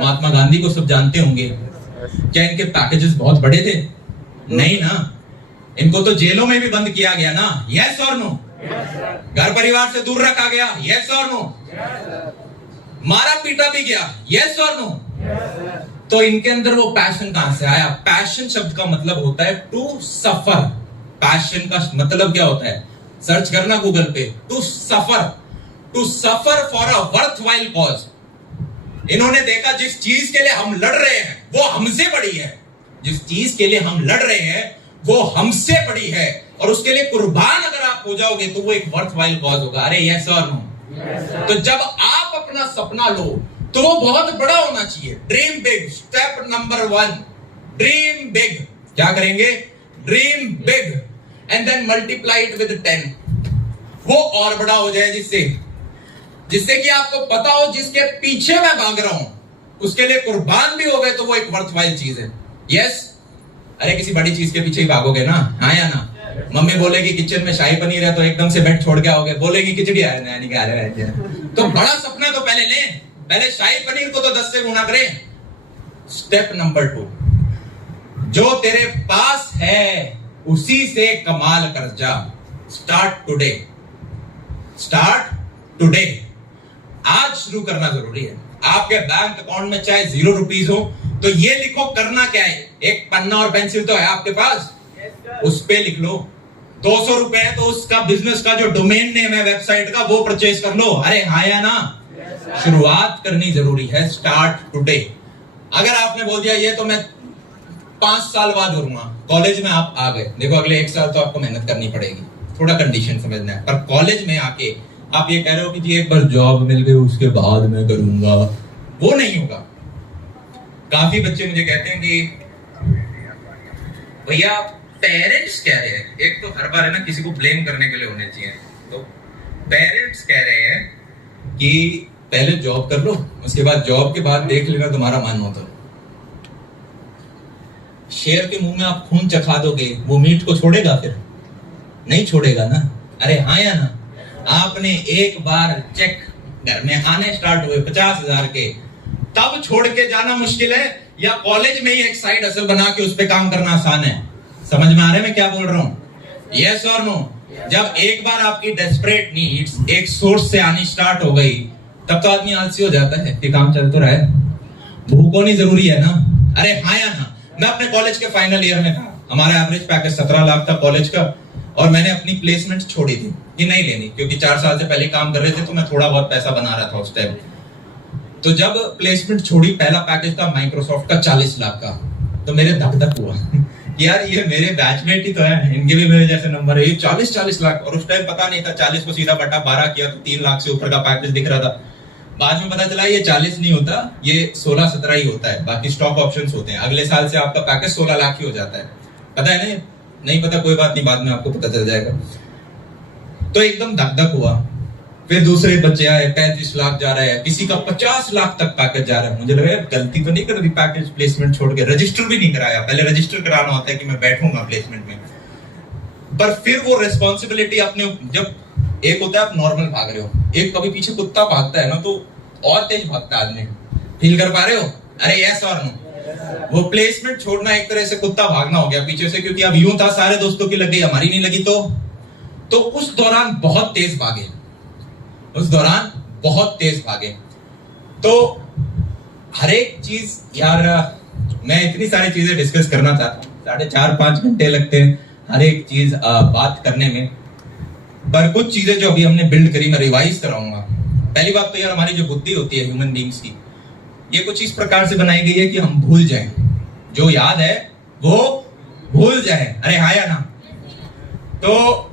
महात्मा गांधी को सब जानते होंगे। क्या इनके पैकेजेस बहुत बड़े थे? नहीं ना, इनको तो जेलों में भी बंद किया गया ना। यस और नो? घर परिवार से दूर रखा गया। यस और नो? मारा पीटा भी गया। यस और नो? तो इनके अंदर वो पैशन कहां से आया? पैशन शब्द का मतलब होता है टू सफर। पैशन का मतलब क्या होता है? सर्च करना गूगल पे, to suffer for a worthwhile cause. इन्होंने देखा जिस चीज के लिए हम लड़ रहे हैं वो हमसे बड़ी है, जिस चीज के लिए हम लड़ रहे हैं वो हमसे बड़ी है, और उसके लिए कुर्बान अगर आप हो जाओगे तो वो एक वर्थवाइल कॉज होगा। अरे यस और नो? तो जब आप अपना सपना लो तो वो बहुत बड़ा होना चाहिए। Dream big. Step number 1, dream big. क्या करेंगे? Dream big and then multiply it with 10। वो और बड़ा हो जाए, जिससे कि आपको पता हो जिसके पीछे मैं भाग रहा हूं उसके लिए कुर्बान भी हो गए तो वो एक वर्थवाइल चीज है। यस? अरे किसी बड़ी चीज के पीछे ही भागोगे ना, हाँ या ना? मम्मी बोलेगी किचन में शाही पनीर है तो एकदम से बेड छोड़ के आओगे, बोलेगी खिचड़ी है नहीं खा रहे। तो बड़ा सपना तो पहले लें, पहले शाही पनीर को तो 10 से गुना करें। स्टेप नंबर 2, जो तेरे पास है उसी से कमाल कर जा। Start today. आज शुरू करना जरूरी है। आपके बैंक अकाउंट में चाहे 0 रुपीज हो तो ये लिखो करना क्या है। एक पन्ना और पेंसिल तो है आपके पास, उस पे लिख लो। 200 रुपए है तो उसका बिजनेस का जो डोमेन नेम है वेबसाइट का वो परचेज कर लो। अरे हाँ या ना? शुरुआत करनी जरूरी है। Start today. अगर आपने बोल दिया ये तो मैं 5 साल बाद करूंगा, कॉलेज में आप आ गए, देखो अगले 1 साल तो आपको मेहनत करनी पड़ेगी, थोड़ा कंडीशन समझना है। पर कॉलेज में आके आप ये कह रहे हो कि जी एक बार जॉब मिल गई उसके बाद मैं करूंगा, वो नहीं होगा। काफी बच्चे मुझे कहते हैं कि भैया पेरेंट्स कह रहे हैं, एक तो हर बार है ना किसी को ब्लेम करने के लिए होने चाहिए, तो पेरेंट्स कह रहे हैं कि पहले जॉब कर लो, उसके बाद जॉब के बाद देख लेना तुम्हारा मन हो तो। शेर के मुंह में आप खून चखा दोगे, वो मीट को छोड़ेगा? फिर नहीं छोड़ेगा ना। अरे हाँ या ना? आपने एक बार चेक घर में आने स्टार्ट हुए 50,000 के, तब छोड़ के जाना मुश्किल है, या कॉलेज में ही एक साइड हसल बना के उस पे काम करना आसान है? समझ में आ रहा है मैं क्या बोल रहा हूं? यस और नो? जब एक बार आपकी डेस्परेट नीड्स एक सोर्स से आनी स्टार्ट हो गई तब तो आदमी आलसी हो जाता है कि काम चल तो रहा है, भूख होनी जरूरी है ना। अरे हाँ या ना? मैं अपने कॉलेज के फाइनल ईयर में था, हमारा एवरेज पैकेज 17 लाख था कॉलेज का। और मैंने अपनी प्लेसमेंट छोड़ी थी कि नहीं लेनी, क्योंकि 4 साल से पहले काम कर रहे थे तो मैं थोड़ा बहुत पैसा बना रहा था उस टाइम। तो जब प्लेसमेंट छोड़ी, पहला पैकेज था माइक्रोसॉफ्ट का 40 लाख का, तो मेरे धक धक हुआ कि यार ये मेरे बैचमेट ही तो है, इनके भी मेरे जैसे नंबर है, ये 40 लाख। और उस टाइम पता नहीं था, 40 को सीधा बटा 12 किया तो 3 लाख से ऊपर का पैकेज दिख रहा था। बाद में पता चला ये 40 नहीं होता, ये 16-17 ही होता है, बाकी स्टॉक ऑप्शंस होते हैं। अगले साल से आपका पैकेज 16 लाख ही हो जाता है। पता है ना? नहीं पता कोई बात नहीं, बाद में आपको पता चल जाएगा। तो एकदम धक धक हुआ। फिर दूसरे बच्चे आए, 35 लाख जा रहा है, किसी का 50 लाख तक पैकेज जा रहा है। मुझे लगा गलती तो नहीं कर दी, पैकेज प्लेसमेंट छोड़ के रजिस्टर भी नहीं कराया। पहले रजिस्टर कराना होता है कि मैं बैठूंगा प्लेसमेंट में, पर फिर वो रिस्पॉन्सिबिलिटी अपने, जब एक होता है आप नॉर्मल भाग रहे हो, एक कभी पीछे कुत्ता भागता है ना तो और तेज भागता है आदमी। फील कर पा रहे हो? अरे यस और नो? वो प्लेसमेंट छोड़ना एक तरह से कुत्ता भागना हो गया पीछे से, क्योंकि अब यूं था सारे दोस्तों की लग गई, हमारी नहीं लगी। तो उस दौरान बहुत तेज भागे, तो हर एक चीज यार, मैं इतनी सारी चीजें डिस्कस करना चाहता हूँ, 4.5-5 घंटे लगते हैं हर एक चीज बात करने में। पर कुछ चीजें जो अभी हमने बिल्ड करी मैं रिवाइज कराऊंगा। पहली बात तो यार, हमारी जो बुद्धि होती है ह्यूमन बींग्स की, ये कुछ इस प्रकार से बनाई गई है कि हम भूल जाएं, जो याद है वो भूल जाए। अरे हाँ या ना? तो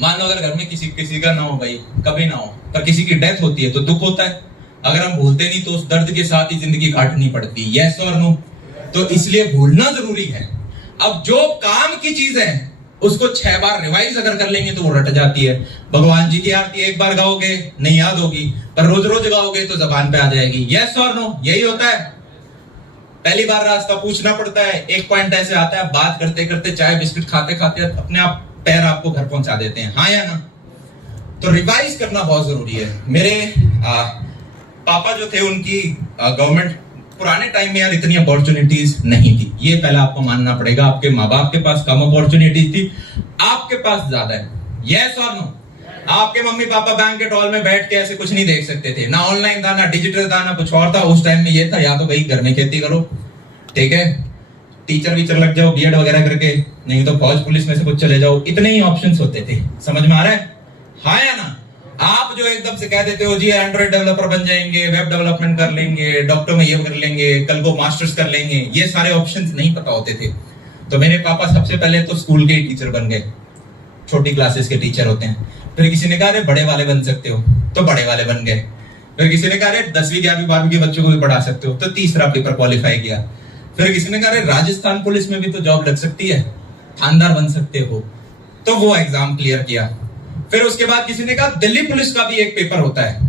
मान लो अगर घर में किसी का ना हो भाई, कभी ना हो, पर किसी की डेथ होती है तो दुख होता है। अगर हम भूलते नहीं तो उस दर्द के साथ ही जिंदगी काटनी पड़ती। यस और नो? तो इसलिए भूलना जरूरी है। अब जो काम की चीज है उसको 6 बार रिवाइज अगर कर लेंगे तो वो रट जाती है। भगवान जी की आरती एक बार गाओगे नहीं याद होगी, पर रोज रोज गाओगे तो जबान पे आ जाएगी। यस और नो? यही होता है। पहली बार रास्ता पूछना पड़ता है। एक पॉइंट ऐसे आता है, बात करते करते, चाय बिस्किट खाते खाते अपने आप पैर आपको घर पहुंचा देते हैं। हाँ या ना? तो रिवाइज करना बहुत जरूरी है। मेरे पापा जो थे, उनकी गवर्नमेंट, पुराने टाइम में यार इतनी अपॉर्चुनिटीज नहीं थी, ये पहला आपको मानना पड़ेगा। आपके माँ बाप के पास कम अपॉर्चुनिटीज थी, आपके पास ज्यादा है। यस और नो? आपके मम्मी पापा बैंकेट हॉल में बैठ के ऐसे कुछ नहीं देख सकते थे, ना ऑनलाइन था, ना डिजिटल था, ना कुछ और था। उस टाइम में ये था, या तो भाई घर में खेती करो, ठीक है, टीचर वीचर लग जाओ बीएड वगैरह करके, नहीं तो फौज पुलिस में से कुछ चले जाओ। इतने ही ऑप्शंस होते थे। समझ में आ रहा है? हाँ या ना? आप जो एकदम से कह देते हो जी एंड्रॉइड डेवलपर बन जाएंगे, वेब डेवलपमेंट कर लेंगे, डॉक्टर में ये कर लेंगे, कल को मास्टर्स कर लेंगे, ये सारे ऑप्शंस नहीं पता होते थे। तो मेरे पापा सबसे पहले तो स्कूल के टीचर बन गए, छोटी क्लासेस के टीचर होते हैं। फिर किसी ने कहा अरे बड़े वाले बन सकते हो, तो बड़े वाले बन गए। फिर किसी ने कहा अरे 10वीं 11वीं 12वीं के बच्चों को भी पढ़ा सकते हो, तो तीसरा पेपर क्वालिफाई किया। फिर किसी ने कहा अरे राजस्थान पुलिस में भी तो जॉब लग सकती है, थानेदार बन सकते हो, तो वो एग्जाम क्लियर किया। फिर उसके बाद किसी ने कहा दिल्ली पुलिस का भी एक पेपर होता है,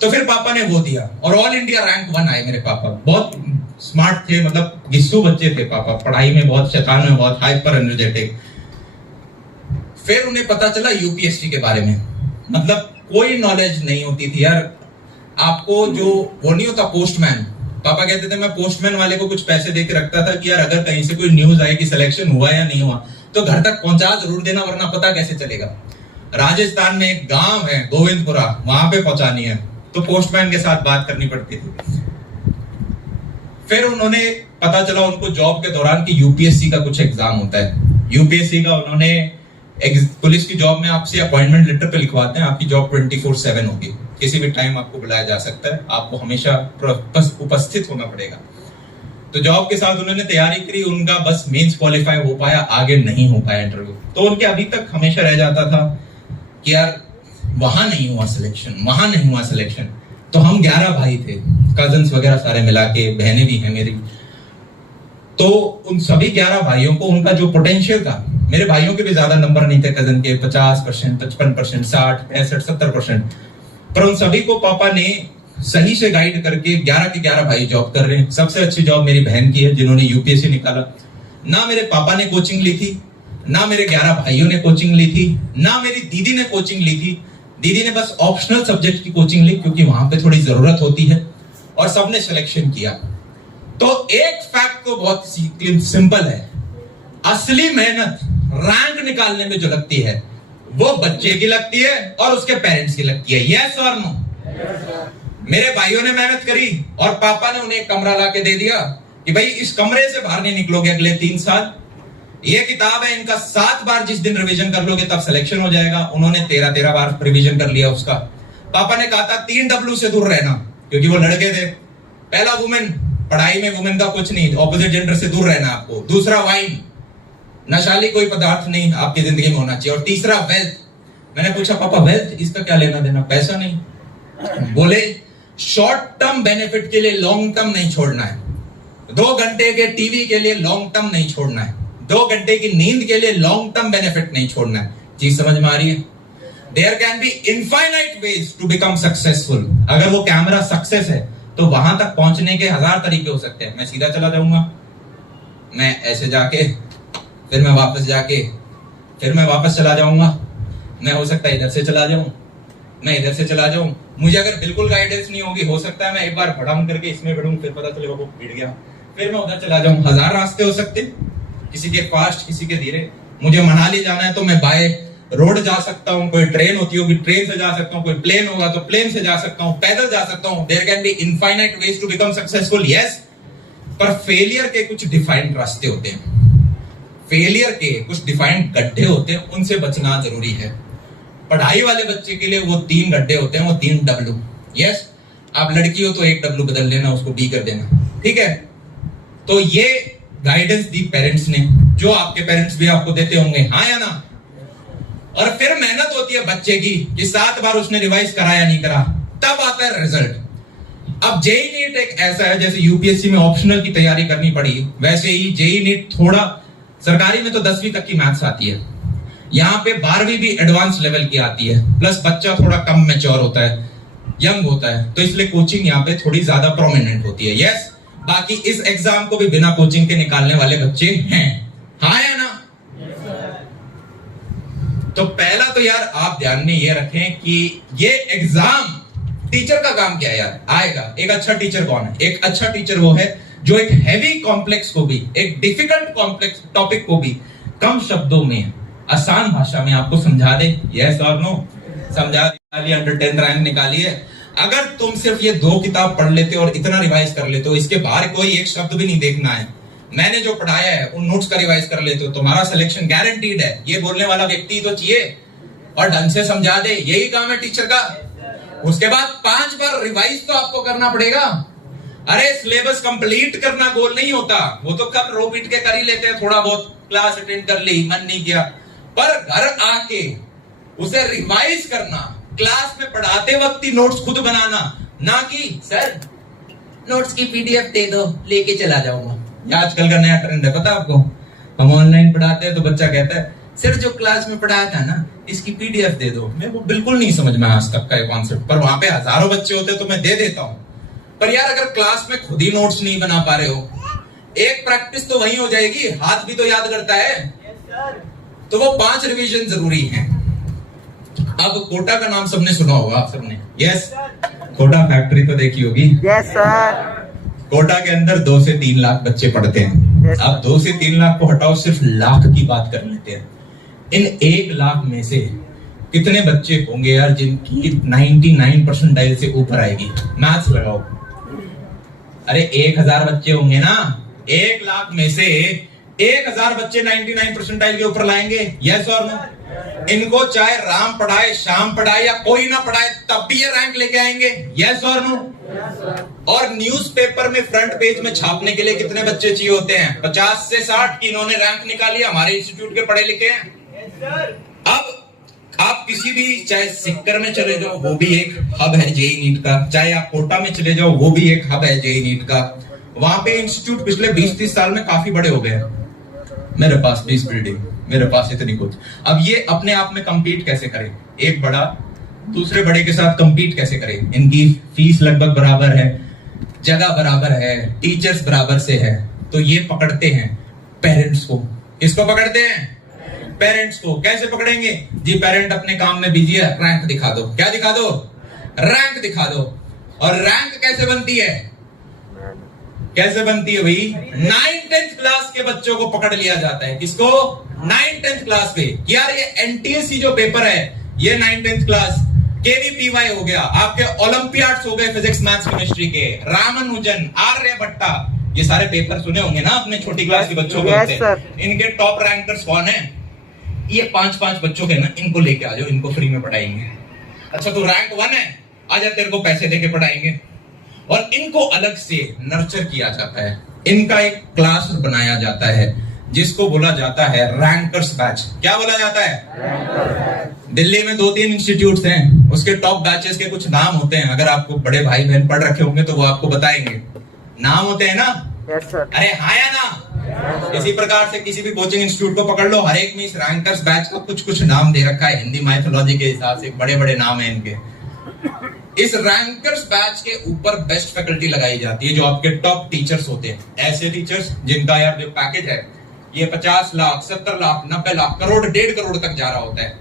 तो फिर पापा ने वो दिया और ऑल इंडिया रैंक 1 आए। मेरे पापा बहुत स्मार्ट थे, मतलब गिस्सू बच्चे थे पापा, पढ़ाई में बहुत, शैतान में बहुत, हाइपर एनर्जेटिक। फिर उन्हें पता चला यूपीएससी के बारे में, मतलब कोई नॉलेज नहीं होती थी यार आपको। जो वो नहीं होता पोस्टमैन, पापा कहते थे मैं पोस्टमैन वाले को कुछ पैसे देके रखता था कि यार अगर कहीं से कोई न्यूज आए कि सिलेक्शन हुआ या नहीं हुआ तो घर तक पहुंचा जरूर देना, वरना पता कैसे चलेगा। राजस्थान में एक गांव है गोविंदपुरा, वहां पे पहुंचानी है, तो पोस्टमैन के साथ बात करनी पड़ती थी। फिर उन्होंने पता चला उनको जॉब के दौरान कि यूपीएससी का कुछ एग्जाम होता है। यूपीएससी का उन्होंने, पुलिस की जॉब में आपसे अपॉइंटमेंट लेटर पे लिखवाते हैं आपकी जॉब 24/7 होगी, किसी भी टाइम आपको बुलाया जा सकता है, आपको हमेशा उपस्थित होना पड़ेगा। तो जॉब के साथ उन्होंने तैयारी करी, उनका बस मेंस क्वालिफाई हो पाया, आगे नहीं हो पाया इंटरव्यू। तो उनके अभी तक हमेशा रह जाता था कि यार वहां नहीं हुआ सिलेक्शन। तो हम 11 भाई थे, कजन्स वगैरह सारे मिला के, बहनें भी हैं मेरी। तो उन सभी 11 भाइयों को उनका जो पोटेंशियल था, मेरे भाइयों के भी ज्यादा नंबर नहीं थे कजन के, 50%, 55%, 60, 65, 70%, पर उन सभी को पापा ने सही से गाइड करके 11 के 11 भाई जॉब कर रहे हैं। सबसे अच्छी जॉब मेरी बहन की है जिन्होंने यूपीएससी निकाला। ना मेरे पापा ने कोचिंग ली थी, ना मेरे 11 भाइयों ने कोचिंग ली थी, ना मेरी दीदी ने कोचिंग ली थी। दीदी ने बस ऑप्शनल सब्जेक्ट की कोचिंग ली क्योंकि वहां पे थोड़ी जरूरत होती है, और सबने सिलेक्शन किया। तो एक फैक्ट तो बहुत सिंपल है, असली मेहनत रैंक निकालने में जो लगती है वो बच्चे की लगती है और उसके पेरेंट्स की लगती है। यस और नो? मेरे भाइयों ने मेहनत करी और पापा ने उन्हें एक कमरा ला के दे दिया कि भाई इस कमरे से बाहर नहीं निकलोगे अगले 3 साल। ये किताब है इनका, 7 बार जिस दिन रिवीजन कर लोगे तब सिलेक्शन हो जाएगा। उन्होंने 13 बार रिवीजन कर लिया उसका। पापा ने कहा था 3 W से दूर रहना, क्योंकि वो लड़के थे। पहला वुमेन, पढ़ाई में वुमेन का कुछ नहीं, ऑपोजिट जेंडर से दूर रहना आपको। दूसरा वाइन, नशाली कोई पदार्थ नहीं आपकी जिंदगी में होना चाहिए। और तीसरा वेल्थ। मैंने पूछा पापा वेल्थ इसका क्या लेना देना, पैसा नहीं। बोले शॉर्ट टर्म बेनिफिट के लिए लॉन्ग टर्म नहीं छोड़ना है, 2 घंटे के टीवी के लिए लॉन्ग टर्म नहीं छोड़ना है, 2 घंटे की नींद के लिए लॉन्ग टर्म बेनिफिट नहीं छोड़ना है। चीज समझ में आ रही है? There can be infinite ways to become successful. अगर वो कैमरा सक्सेस है तो वहां तक पहुंचने के 1000 तरीके हो सकते हैं। मैं सीधा चला जाऊंगा, मैं ऐसे जाके, फिर मैं वापस जाके, फिर मैं वापस चला जाऊंगा, मैं हो सकता है इधर से चला जाऊं, मैं इधर से चला जाऊं। मुझे अगर बिल्कुल गाइडेंस नहीं होगी, हो सकता है मैं एक बार भड़ाम करके इसमें बढ़ूं, फिर पता चले वो भिड़ गया, फिर मैं उधर चला जाऊं। 1000 रास्ते हो सकते, किसी के फास्ट, किसी के धीरे। मुझे मनाली जाना है तो मैं बाय रोड जा सकता हूं, कोई ट्रेन होती होगी ट्रेन से जा सकता हूं, कोई प्लेन होगा तो प्लेन से जा सकता हूं, पैदल जा सकता हूं। There can be infinite ways to become successful, yes. पर फेलियर के कुछ डिफाइंड रास्ते होते हैं, फेलियर के कुछ डिफाइंड गड्ढे होते हैं, उनसे बचना जरूरी है। पढ़ाई वाले बच्चे के लिए वो 3 गड्ढे होते हैं, वो 3 W, यस। आप लड़की हो तो 1 W बदल लेना, उसको B कर देना, ठीक है। तो ये गाइडेंस दी पेरेंट्स ने, जो आपके पेरेंट्स भी आपको देते होंगे, हाँ या ना। और फिर मेहनत होती है बच्चे की कि 7 बार उसने रिवाइज करा या नहीं करा, तब आता है रिजल्ट। अब जेई नीट एक ऐसा है, जैसे यूपीएससी में ऑप्शनल की तैयारी करनी पड़ी, वैसे ही जेई नीट थोड़ा, सरकारी में तो 10वीं तक की मैथ्स आती है, यहाँ पे 12वीं भी एडवांस लेवल की आती है, प्लस बच्चा थोड़ा कम मैच्योर होता है, यंग होता है, तो इसलिए कोचिंग यहाँ पे थोड़ी ज्यादा प्रोमिनेंट होती है, यस। बाकी इस एग्जाम को भी बिना कोचिंग के निकालने वाले बच्चे हैं, हाँ या ना। तो पहला तो यार आप ध्यान में ये रखें कि ये एग्जाम, टीचर का काम क्या है यार, आएगा। एक अच्छा टीचर कौन है? एक अच्छा टीचर वो है जो एक हैवी कॉम्प्लेक्स को भी, एक डिफिकल्ट कॉम्प्लेक्स टॉपिक को भी कम शब्दों में, आसान भाषा में आपको समझा दे, यस और नो। समझा दिया, अंडर 10 रैंक निकाली है। अगर तुम सिर्फ ये 2 किताब पढ़ लेते हो और इतना रिवाइज कर लेते हो, इसके बाहर कोई एक शब्द भी नहीं देखना है, मैंने जो पढ़ाया है उन नोट्स का रिवाइज कर लेते हो, तुम्हारा सिलेक्शन गारंटीड है। ये बोलने वाला व्यक्ति तो चाहिए और ढंग से समझा दे, यही काम है टीचर का। उसके बाद 5 बार रिवाइज तो आपको करना पड़ेगा। अरे सिलेबस कंप्लीट करना गोल नहीं होता, वो तो कब रो पीट के कर ही लेते हैं, थोड़ा बहुत क्लास अटेंड कर ली, मन नहीं किया, पर घर आके उसे रिवाइज करना, क्लास में पढ़ाते वक्त ही नोट्स खुद बनाना, ना कि सर नोट्स की पीडीएफ दे दो लेके चला जाऊंगा। आजकल का नया ट्रेंड है, पता आपको, हम ऑनलाइन पढ़ाते हैं तो बच्चा कहता है सर जो क्लास में पढ़ाया था ना इसकी पीडीएफ दे दो। मेरे को बिल्कुल नहीं समझ में आज तक का ये कॉन्सेप्ट, पर वहां पे हजारों बच्चे होते तो मैं दे देता हूं। पर यार अगर क्लास में खुद ही नोट्स नहीं बना पा रहे हो, एक प्रैक्टिस तो वही हो जाएगी, हाथ भी तो याद करता है, तो वो 5 रिवीजन जरूरी हैं। अब कोटा का नाम सबने सुना होगा, आप सबने, यस। कोटा फैक्ट्री तो देखी होगी, यस सर। कोटा के अंदर 2 से 3 लाख बच्चे पढ़ते हैं। Yes. अब 2 से 3 लाख को हटाओ, सिर्फ लाख की बात कर लेते हैं। इन 1 लाख में से कितने बच्चे होंगे यार जिनकी 99 परसेंटाइल से ऊपर आएगी? मैथ्स लगाओ। अरे 1000 बच्चे होंगे ना, 1 लाख में से 1000 बच्चे 99 परसेंटाइल के ऊपर लाएंगे, यस और नो। इनको चाहे राम पढ़ाए, श्याम पढ़ाए या कोई ना पढ़ाए, तब भी ये रैंक लेके आएंगे, यस और नो। और न्यूज़पेपर में फ्रंट पेज में छापने के लिए कितने बच्चे चाहिए होते हैं? 50 से 60 की इन्होंने रैंक निकाली, हमारे इंस्टीट्यूट के पढ़े लिखे हैं। अब आप किसी भी, चाहे सिक्कर में चले जाओ वो भी एक हब है जेई नीट का, चाहे आप कोटा में चले जाओ वो भी एक हब है जेई नीट का। वहां पे इंस्टीट्यूट पिछले 20-30 साल में काफी बड़े हो गए। मेरे पास 20 बिल्डिंग, मेरे पास इतनी कुछ। अब ये अपने आप में कंपीट कैसे करें? एक बड़ा दूसरे बड़े के साथ कंपीट कैसे करें? इनकी फीस लगभग बराबर है, जगह बराबर है, टीचर्स बराबर से है, तो ये पकड़ते हैं पेरेंट्स को। किसको पकड़ते हैं? पेरेंट्स को। कैसे पकड़ेंगे जी? पेरेंट अपने काम में बिजी है, रैंक दिखा दो। क्या दिखा दो? रैंक दिखा दो। और रैंक कैसे बनती है? कैसे बनती है भाई? 9th-10th क्लास के बच्चों को पकड़ लिया जाता है। किसको? 9th-10th क्लास पे। यार ये एनटीएससी जो पेपर है, ये 9th-10th क्लास, केवीपीवाई हो गया, आपके ओलंपियाड्स हो गए फिजिक्स मैथ्स केमिस्ट्री के, रामानुजन, आर्यभट्टा, ये सारे पेपर सुने होंगे ना अपने छोटी क्लास के बच्चों को Yes, होते sir. हैं। इनके टॉप रैंकर्स कौन है? ये 5-5 बच्चों के ना, इनको लेके आ जाओ, इनको फ्री में पढ़ाएंगे। अच्छा तू रैंक 1 है, आजा तेरे को पैसे देके पढ़ाएंगे। और इनको अलग से नर्चर किया जाता है, इनका एक क्लास बनाया जाता है जिसको बोला जाता है रैंकर्स बैच। क्या बोला जाता है? दिल्ली में 2-3 इंस्टीट्यूट्स हैं, उसके टॉप बैचेस के कुछ नाम होते हैं। अगर आपको बड़े भाई बहन पढ़ रखे होंगे तो वो आपको बताएंगे। नाम होते हैं ना? Yes sir. अरे हाँ या ना? इसी प्रकार से किसी भी कोचिंग इंस्टीट्यूट को पकड़ लो, हर एक में इस रैंकर्स बैच का कुछ कुछ नाम दे रखा है। हिंदी माइथोलॉजी के हिसाब से बड़े बड़े नाम है इनके। इस रैंकर्स बैच के ऊपर बेस्ट फैकल्टी लगाई जाती है, जो आपके टॉप टीचर्स होते हैं। ऐसे टीचर्स जिनका यार जो पैकेज है ये 50 लाख, 70 लाख, 90 लाख, करोड़, 1.5 करोड़ तक जा रहा होता है।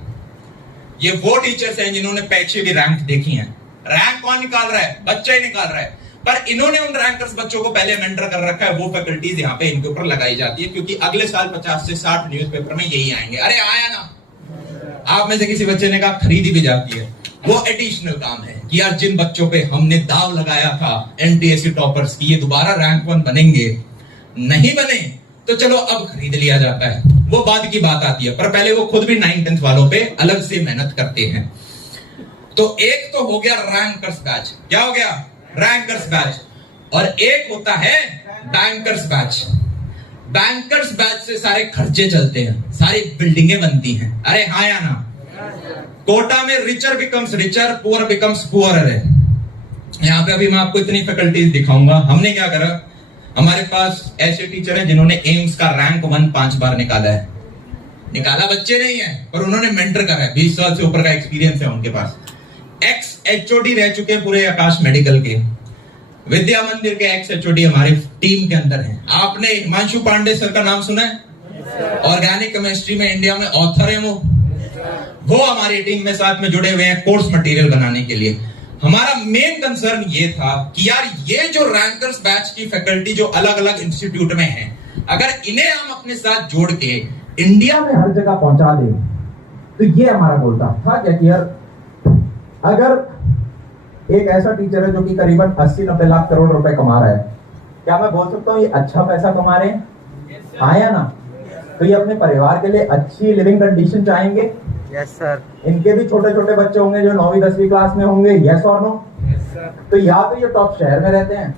ये वो टीचर्स हैं जिन्होंने परीक्षा की रैंक देखी है। रैंक कौन निकाल रहा है? बच्चा ही निकाल रहा है। पर इन्होंने उन रैंकर्स बच्चों को पहले मेंटर कर रखा है। वो फैकल्टीज यहाँ पे इनके ऊपर लगाई जाती है, क्योंकि अगले साल 50 से 60 न्यूज़पेपर में यही आएंगे। अरे आया ना? आप में से किसी बच्चे ने कहा खरीदी भी जाती है। वो एडिशनल काम है कि यार जिन बच्चों पे हमने दाव लगाया था एनटीएससी टॉपर्स की ये दोबारा रैंक 1 बनेंगे, नहीं बने तो चलो अब खरीद लिया जाता है। वो बाद की बात आती है, पर पहले वो खुद भी 9th-10th वालों पे अलग से मेहनत करते हैं। तो एक तो हो गया रैंकर्स बैच। क्या हो गया? Rankers batch. और एक होता है बैंकर्स बैच। बैंकर्स बैच से सारे खर्चे चलते हैं, सारी बिल्डिंगें बनती हैं। अरे हाँ या ना? कोटा में richer becomes richer, poor becomes poorer है। यहाँ पे अभी मैं आपको इतनी फैकल्टीज दिखाऊंगा। हमने क्या करा, हमारे पास ऐसे टीचर हैं जिन्होंने एम्स का रैंक 1 5 बार निकाला है। निकाला बच्चे नहीं है, पर उन्होंने मेंटर करा है। 20 साल से ऊपर का एक्सपीरियंस है उनके पास। एक्स एचओडी रह चुके हैं पूरे आकाश मेडिकल के। विद्या मंदिर के एक्स एचओडी हमारी टीम के अंदर हैं। आपने हिमांशु पांडे सर का नाम सुना है? ऑर्गेनिक केमिस्ट्री में इंडिया में ऑथर है वो हमारी टीम में साथ में जुड़े हुए हैं कोर्स मटेरियल बनाने के लिए। हमारा मेन कंसर्न ये था कि यार ये जो रैंकर्स बैच की फैकल्टी जो अलग अलग इंस्टीट्यूट में है, अगर इन्हें हम अपने साथ जोड़ के इंडिया में हर जगह पहुंचा दें, तो ये हमारा गोल था क्या कि यार अगर एक ऐसा टीचर है जो कि करीबन 80-90 लाख करोड़ रुपए कमा रहा है, क्या मैं बोल सकता हूँ ये अच्छा पैसा कमा रहे हैं? हाँ या ना? तो ये अपने परिवार के लिए अच्छी लिविंग कंडीशन चाहेंगे। Yes sir. इनके भी छोटे छोटे बच्चे होंगे जो 9वीं-10वीं क्लास में होंगे। यस और नो? तो या तो ये टॉप शहर में रहते हैं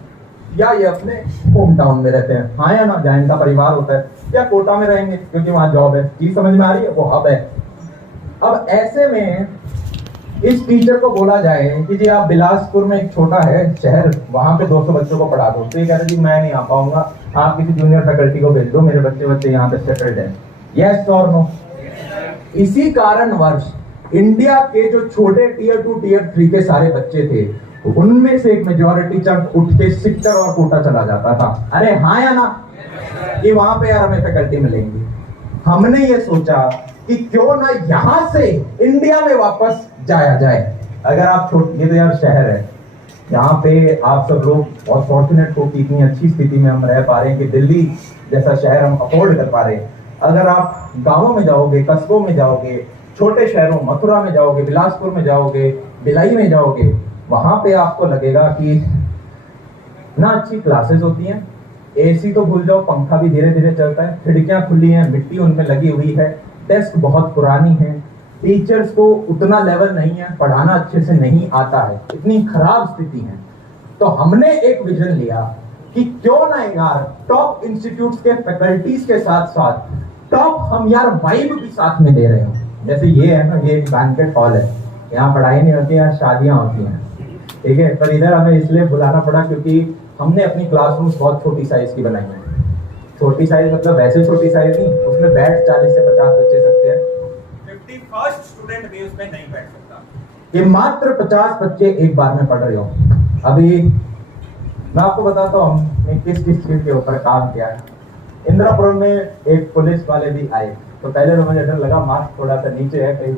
या ये अपने होम टाउन में रहते हैं। हाँ या ना? जहाँ इनका परिवार होता है, या कोटा में रहेंगे क्योंकि वहां जॉब है। चीज समझ में आ रही है? वो हब है। अब ऐसे में इस टीचर को बोला जाए कि जी आप बिलासपुर में एक छोटा है शहर, वहां पे 200 बच्चों को पढ़ा दो, तो ये कह रहे जी मैं नहीं आ पाऊंगा, आप किसी जूनियर फैकल्टी को भेज दो, मेरे बच्चे यहाँ पे सेटल्ड है। यस और नो? इसी कारणवश इंडिया के जो छोटे टियर 2 टियर 3 के सारे बच्चे थे, उनमें से एक मेजॉरिटी चंक उठ के सिक्टर और कोटा चला जाता था। अरे हाँ या ना? कि वहां पे यार हमें फैकल्टी मिलेंगी। हमने ये सोचा कि क्यों ना यहां से इंडिया में वापस जाया जाए। अगर आप ये तो यार शहर है, यहाँ पे आप सब लोग बहुत फॉर्चुनेट हो कि इतनी अच्छी स्थिति में हम रह पा रहे हैं कि दिल्ली जैसा शहर हम अफोर्ड कर पा रहे हैं। अगर आप गांवों में जाओगे, कस्बों में जाओगे, छोटे शहरों मथुरा में जाओगे, बिलासपुर में जाओगे, भिलाई में जाओगे, वहां पे आपको लगेगा कि ना अच्छी क्लासेस होती हैं, एसी तो भूल जाओ, पंखा भी धीरे धीरे चलता है, खिड़कियां खुली हैं, मिट्टी उनमें लगी हुई है, डेस्क बहुत पुरानी है, टीचर्स को उतना लेवल नहीं है, पढ़ाना अच्छे से नहीं आता है, इतनी खराब स्थिति है। तो हमने एक विजन लिया कि क्यों ना यार टॉप इंस्टीट्यूट्स के फैकल्टीज के साथ साथ टॉप हम यार वाइब भी साथ में दे रहे हैं। जैसे ये है ना, ये एक बैंकेट हॉल है, यहाँ पढ़ाई नहीं होती है, शादियां होती हैं, ठीक है। पर इधर हमें इसलिए बुलाना पड़ा क्योंकि हमने अपनी क्लासरूम्स बहुत छोटी साइज की बनाई है। छोटी साइज मतलब वैसे छोटी साइज नहीं, उसमें बैठ 40 से 50 बच्चे सकते हैं। 51st स्टूडेंट भी उसमें नहीं बैठ सकता। ये मात्र 50 बच्चे एक बार में पढ़ रहे हो। अभी मैं आपको बताता हूँ हमने किस किस चीज के ऊपर काम किया है। इंदिरापुरम में एक पुलिस वाले भी आए, तो पहले तो मुझे डर लगा मास्क थोड़ा सा नीचे है, कहीं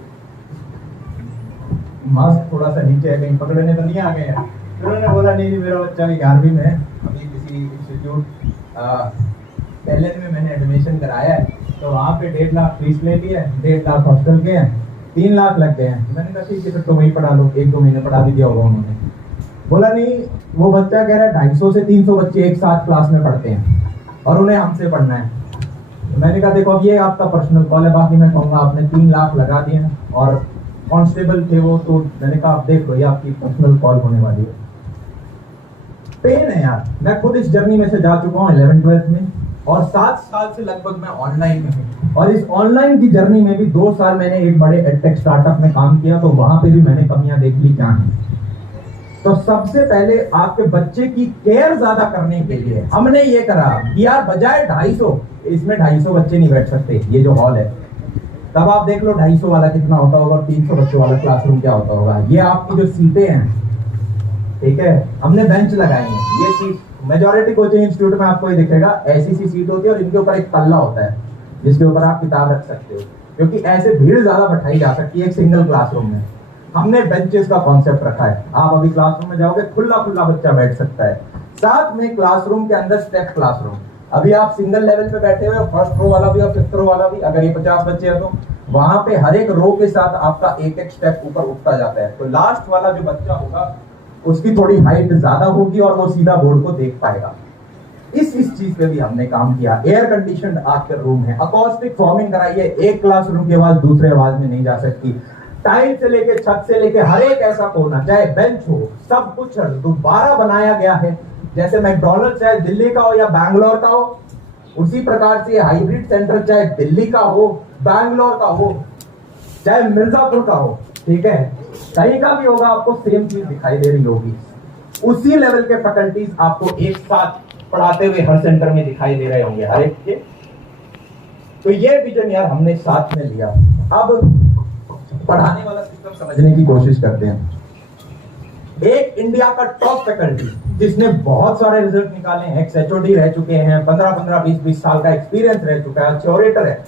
मास्क थोड़ा सा नीचे है, कहीं पकड़ने तो नहीं आ गए हैं। उन्होंने बोला नहीं मेरा बच्चा 11वीं में है, अभी किसी इंस्टीट्यूट पहले में मैंने एडमिशन कराया है, तो वहाँ पे 1.5 लाख फीस ले लिया है, 1.5 लाख हॉस्टल के हैं, 3 लाख लग गए हैं। मैंने कहा ठीक है फिर तो वही पढ़ा लो, 1-2 महीने पढ़ा भी दिया होगा उन्होंने। बोला नहीं, वो बच्चा कह रहा है 250 से 300 बच्चे एक साथ क्लास में पढ़ते हैं और उन्हें हमसे पढ़ना है। मैंने कहा देखो अब ये आपका पर्सनल कॉल है, बाकी मैं कहूँगा आपने 3 लाख लगा दिए हैं और कांस्टेबल थे वो, तो मैंने कहा आप देख लो ये आपकी पर्सनल कॉल होने वाली है। पेन है यार, मैं खुद इस जर्नी में से जा चुका हूँ 11th-12th में और 7 साल से लगभग मैं ऑनलाइन में हूँ और इस ऑनलाइन की जर्नी में भी 2 साल मैंने एक बड़े एडटेक स्टार्टअप में काम किया, तो वहां पे भी मैंने कमियां देख ली क्या है। तो सबसे पहले आपके बच्चे की केयर ज्यादा करने के लिए हमने ये करा कि यार बजाय 250, इसमें 250 बच्चे नहीं बैठ सकते, ये जो हॉल है, तब आप देख लो 250 वाला कितना होता होगा और 300 बच्चों वाला क्लासरूम क्या होता होगा। ये आपकी जो सीटें हैं, ठीक है, हमने बेंच लगाई हैं, ये सीट मेजॉरिटी कोचिंग इंस्टीट्यूट में आपको ये दिखेगा, ऐसी सी सीट होती है और इनके ऊपर एक पल्ला होता है जिसके ऊपर आप किताब रख सकते हो, क्योंकि ऐसे भीड़ ज्यादा बैठाई जा सकती है एक सिंगल क्लासरूम में। हमने बेंचेस का कॉन्सेप्ट रखा है, आप अभी क्लासरूम में जाओगे खुला खुला बच्चा बैठ सकता है। साथ में क्लासरूम के अंदर स्टेप क्लासरूम, अभी आप सिंगल लेवल पे बैठे हुए, फर्स्ट रो वाला भी और 5th रो वाला भी, अगर ये 50 बच्चे हैं तो वहां पे हर एक रो के साथ आपका एक एक स्टेप ऊपर उठता जाता है, तो लास्ट वाला जो बच्चा होगा उसकी थोड़ी हाइट ज्यादा होगी और वो सीधा बोर्ड को देख पाएगा। इस चीज पे भी हमने काम किया। एयर कंडीशनड आपके रूम है, अकॉस्टिक फॉर्मिंग कराइए, एक क्लासरूम की आवाज दूसरे आवाज में नहीं जा सकती। टाइल से लेके छत से लेके हर एक ऐसा कोना, चाहे बेंच हो, सब कुछ दोबारा बनाया गया है। जैसे मैकडॉनल्ड चाहे दिल्ली का हो या बैंगलोर का हो, उसी प्रकार से हाइब्रिड सेंटर चाहे दिल्ली का हो, बैंगलोर का हो, चाहे मिर्जापुर का हो, ठीक है, कहीं का भी होगा, आपको सेम चीज दिखाई दे रही होगी। उसी लेवल के फैकल्टीज आपको एक साथ पढ़ाते हुए हर सेंटर में दिखाई दे रहे होंगे हर एक के। तो ये विजन यार हमने साथ में लिया। अब पढ़ाने वाला सिस्टम समझने की कोशिश करते हैं। एक इंडिया का टॉप फैकल्टी जिसने बहुत सारे रिजल्ट निकाले हैं, एक्स एचओडी रह चुके हैं, 15-15, 20-20 साल का एक्सपीरियंस रह चुका है, क्यूरेटर है,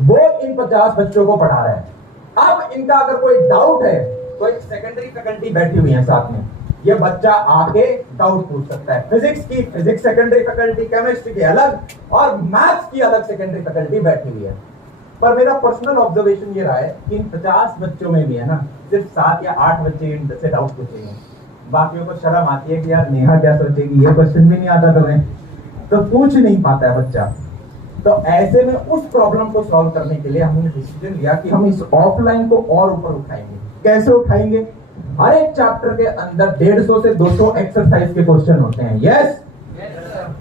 वो इन 50 बच्चों को पढ़ा रहा है। अब इनका अगर कोई डाउट है तो एक सेकेंडरी फैकल्टी बैठी हुई है साथ में, ये बच्चा आके डाउट पूछ सकता है। फिजिक्स की फिजिक्स सेकेंडरी फैकल्टी, केमिस्ट्री की अलग और मैथ्स की अलग सेकेंडरी फैकल्टी बैठी हुई है। पर मेरा पर्सनल ऑब्जर्वेशन ये रहा है कि इन 50 बच्चों में भी है ना, सिर्फ 7 या 8 बच्चे इनसे डाउट पूछेंगे, बाकियों को शर्म आती है कि यार नेहा क्या सोचेगी, ये क्वेश्चन भी नहीं आता तुम्हें, तो पूछ नहीं पाता है बच्चा। तो ऐसे में उस प्रॉब्लम को सॉल्व करने के लिए हमने डिसीजन लिया कि हम इस ऑफलाइन को और ऊपर उठाएंगे। कैसे उठाएंगे? हर एक चैप्टर के अंदर 150 से 200 एक्सरसाइज के क्वेश्चन होते हैं। यस,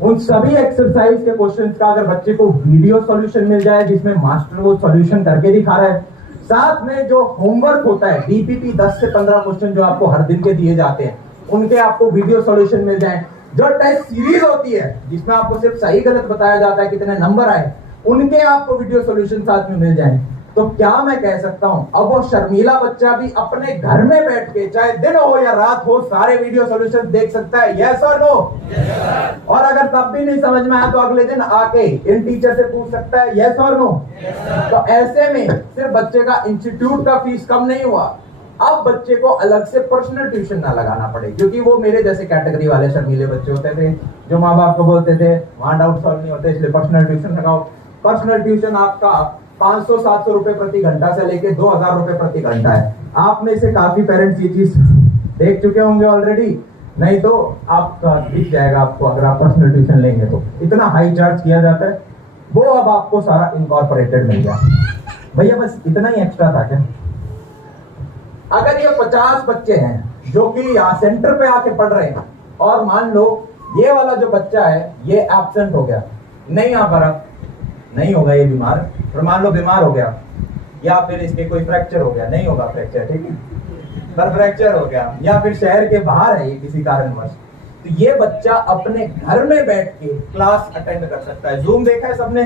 उन सभी एक्सरसाइज के क्वेश्चंस का अगर बच्चे को वीडियो सॉल्यूशन मिल जाए जिसमें मास्टर वो सॉल्यूशन करके दिखा रहा है, साथ में जो होमवर्क होता है डीपीपी 10 से 15 क्वेश्चन जो आपको हर दिन के दिए जाते हैं, उनके आपको वीडियो सॉल्यूशन मिल जाए। जो टेस्ट सीरीज होती है जिसमें आपको सिर्फ सही गलत बताया जाता है, कितने नंबर आए, उनके आपको वीडियो सॉल्यूशन साथ में मिल जाए। तो क्या मैं कह सकता हूं, अब वो शर्मीला बच्चा भी अपने घर में बैठ के, चाहे दिन हो या रात हो, सारे वीडियो सॉल्यूशन देख सकता है। यस और नो? और अगर तब भी नहीं समझ में आया तो अगले दिन आके इन टीचर से पूछ सकता है। यस और नो? तो ऐसे में सिर्फ बच्चे का इंस्टीट्यूट का फीस कम नहीं हुआ, अब बच्चे को अलग से पर्सनल ट्यूशन ना लगाना पड़े, क्योंकि वो मेरे जैसे कैटेगरी वाले शर्मीले बच्चे होते थे जो माँ बाप को बोलते थे वहां डाउट सॉल्व नहीं होते, इसलिए पर्सनल ट्यूशन लगाओ। पर्सनल ट्यूशन आपका 500-700 रुपए प्रति घंटा से लेके 2000 रुपए प्रति घंटा है। आप में से काफी पेरेंट्स ये चीज देख चुके होंगे ऑलरेडी, नहीं तो आपका दिख जाएगा आपको अगर आप पर्सनल ट्यूशन लेंगे तो। इतना हाई चार्ज किया जाता है, वो अब आपको सारा इनकॉर्पोरेटेड मिल गया। भैया बस इतना ही एक्स्ट्रा था क्या? अगर ये 50 बच्चे हैं जो कि यहाँ सेंटर पे आके पढ़ रहे हैं और मान लो ये वाला जो बच्चा है ये एब्सेंट हो गया, नहीं आ पा रहा, नहीं होगा ये बीमार, पर मान लो बीमार हो गया या फिर इसके कोई फ्रैक्चर हो गया, नहीं होगा फ्रैक्चर, ठीक है, पर फ्रैक्चर हो गया या फिर शहर के बाहर है ये किसी कारणवश, तो ये बच्चा अपने घर में बैठ के क्लास अटेंड कर सकता है। जूम देखा है सबने?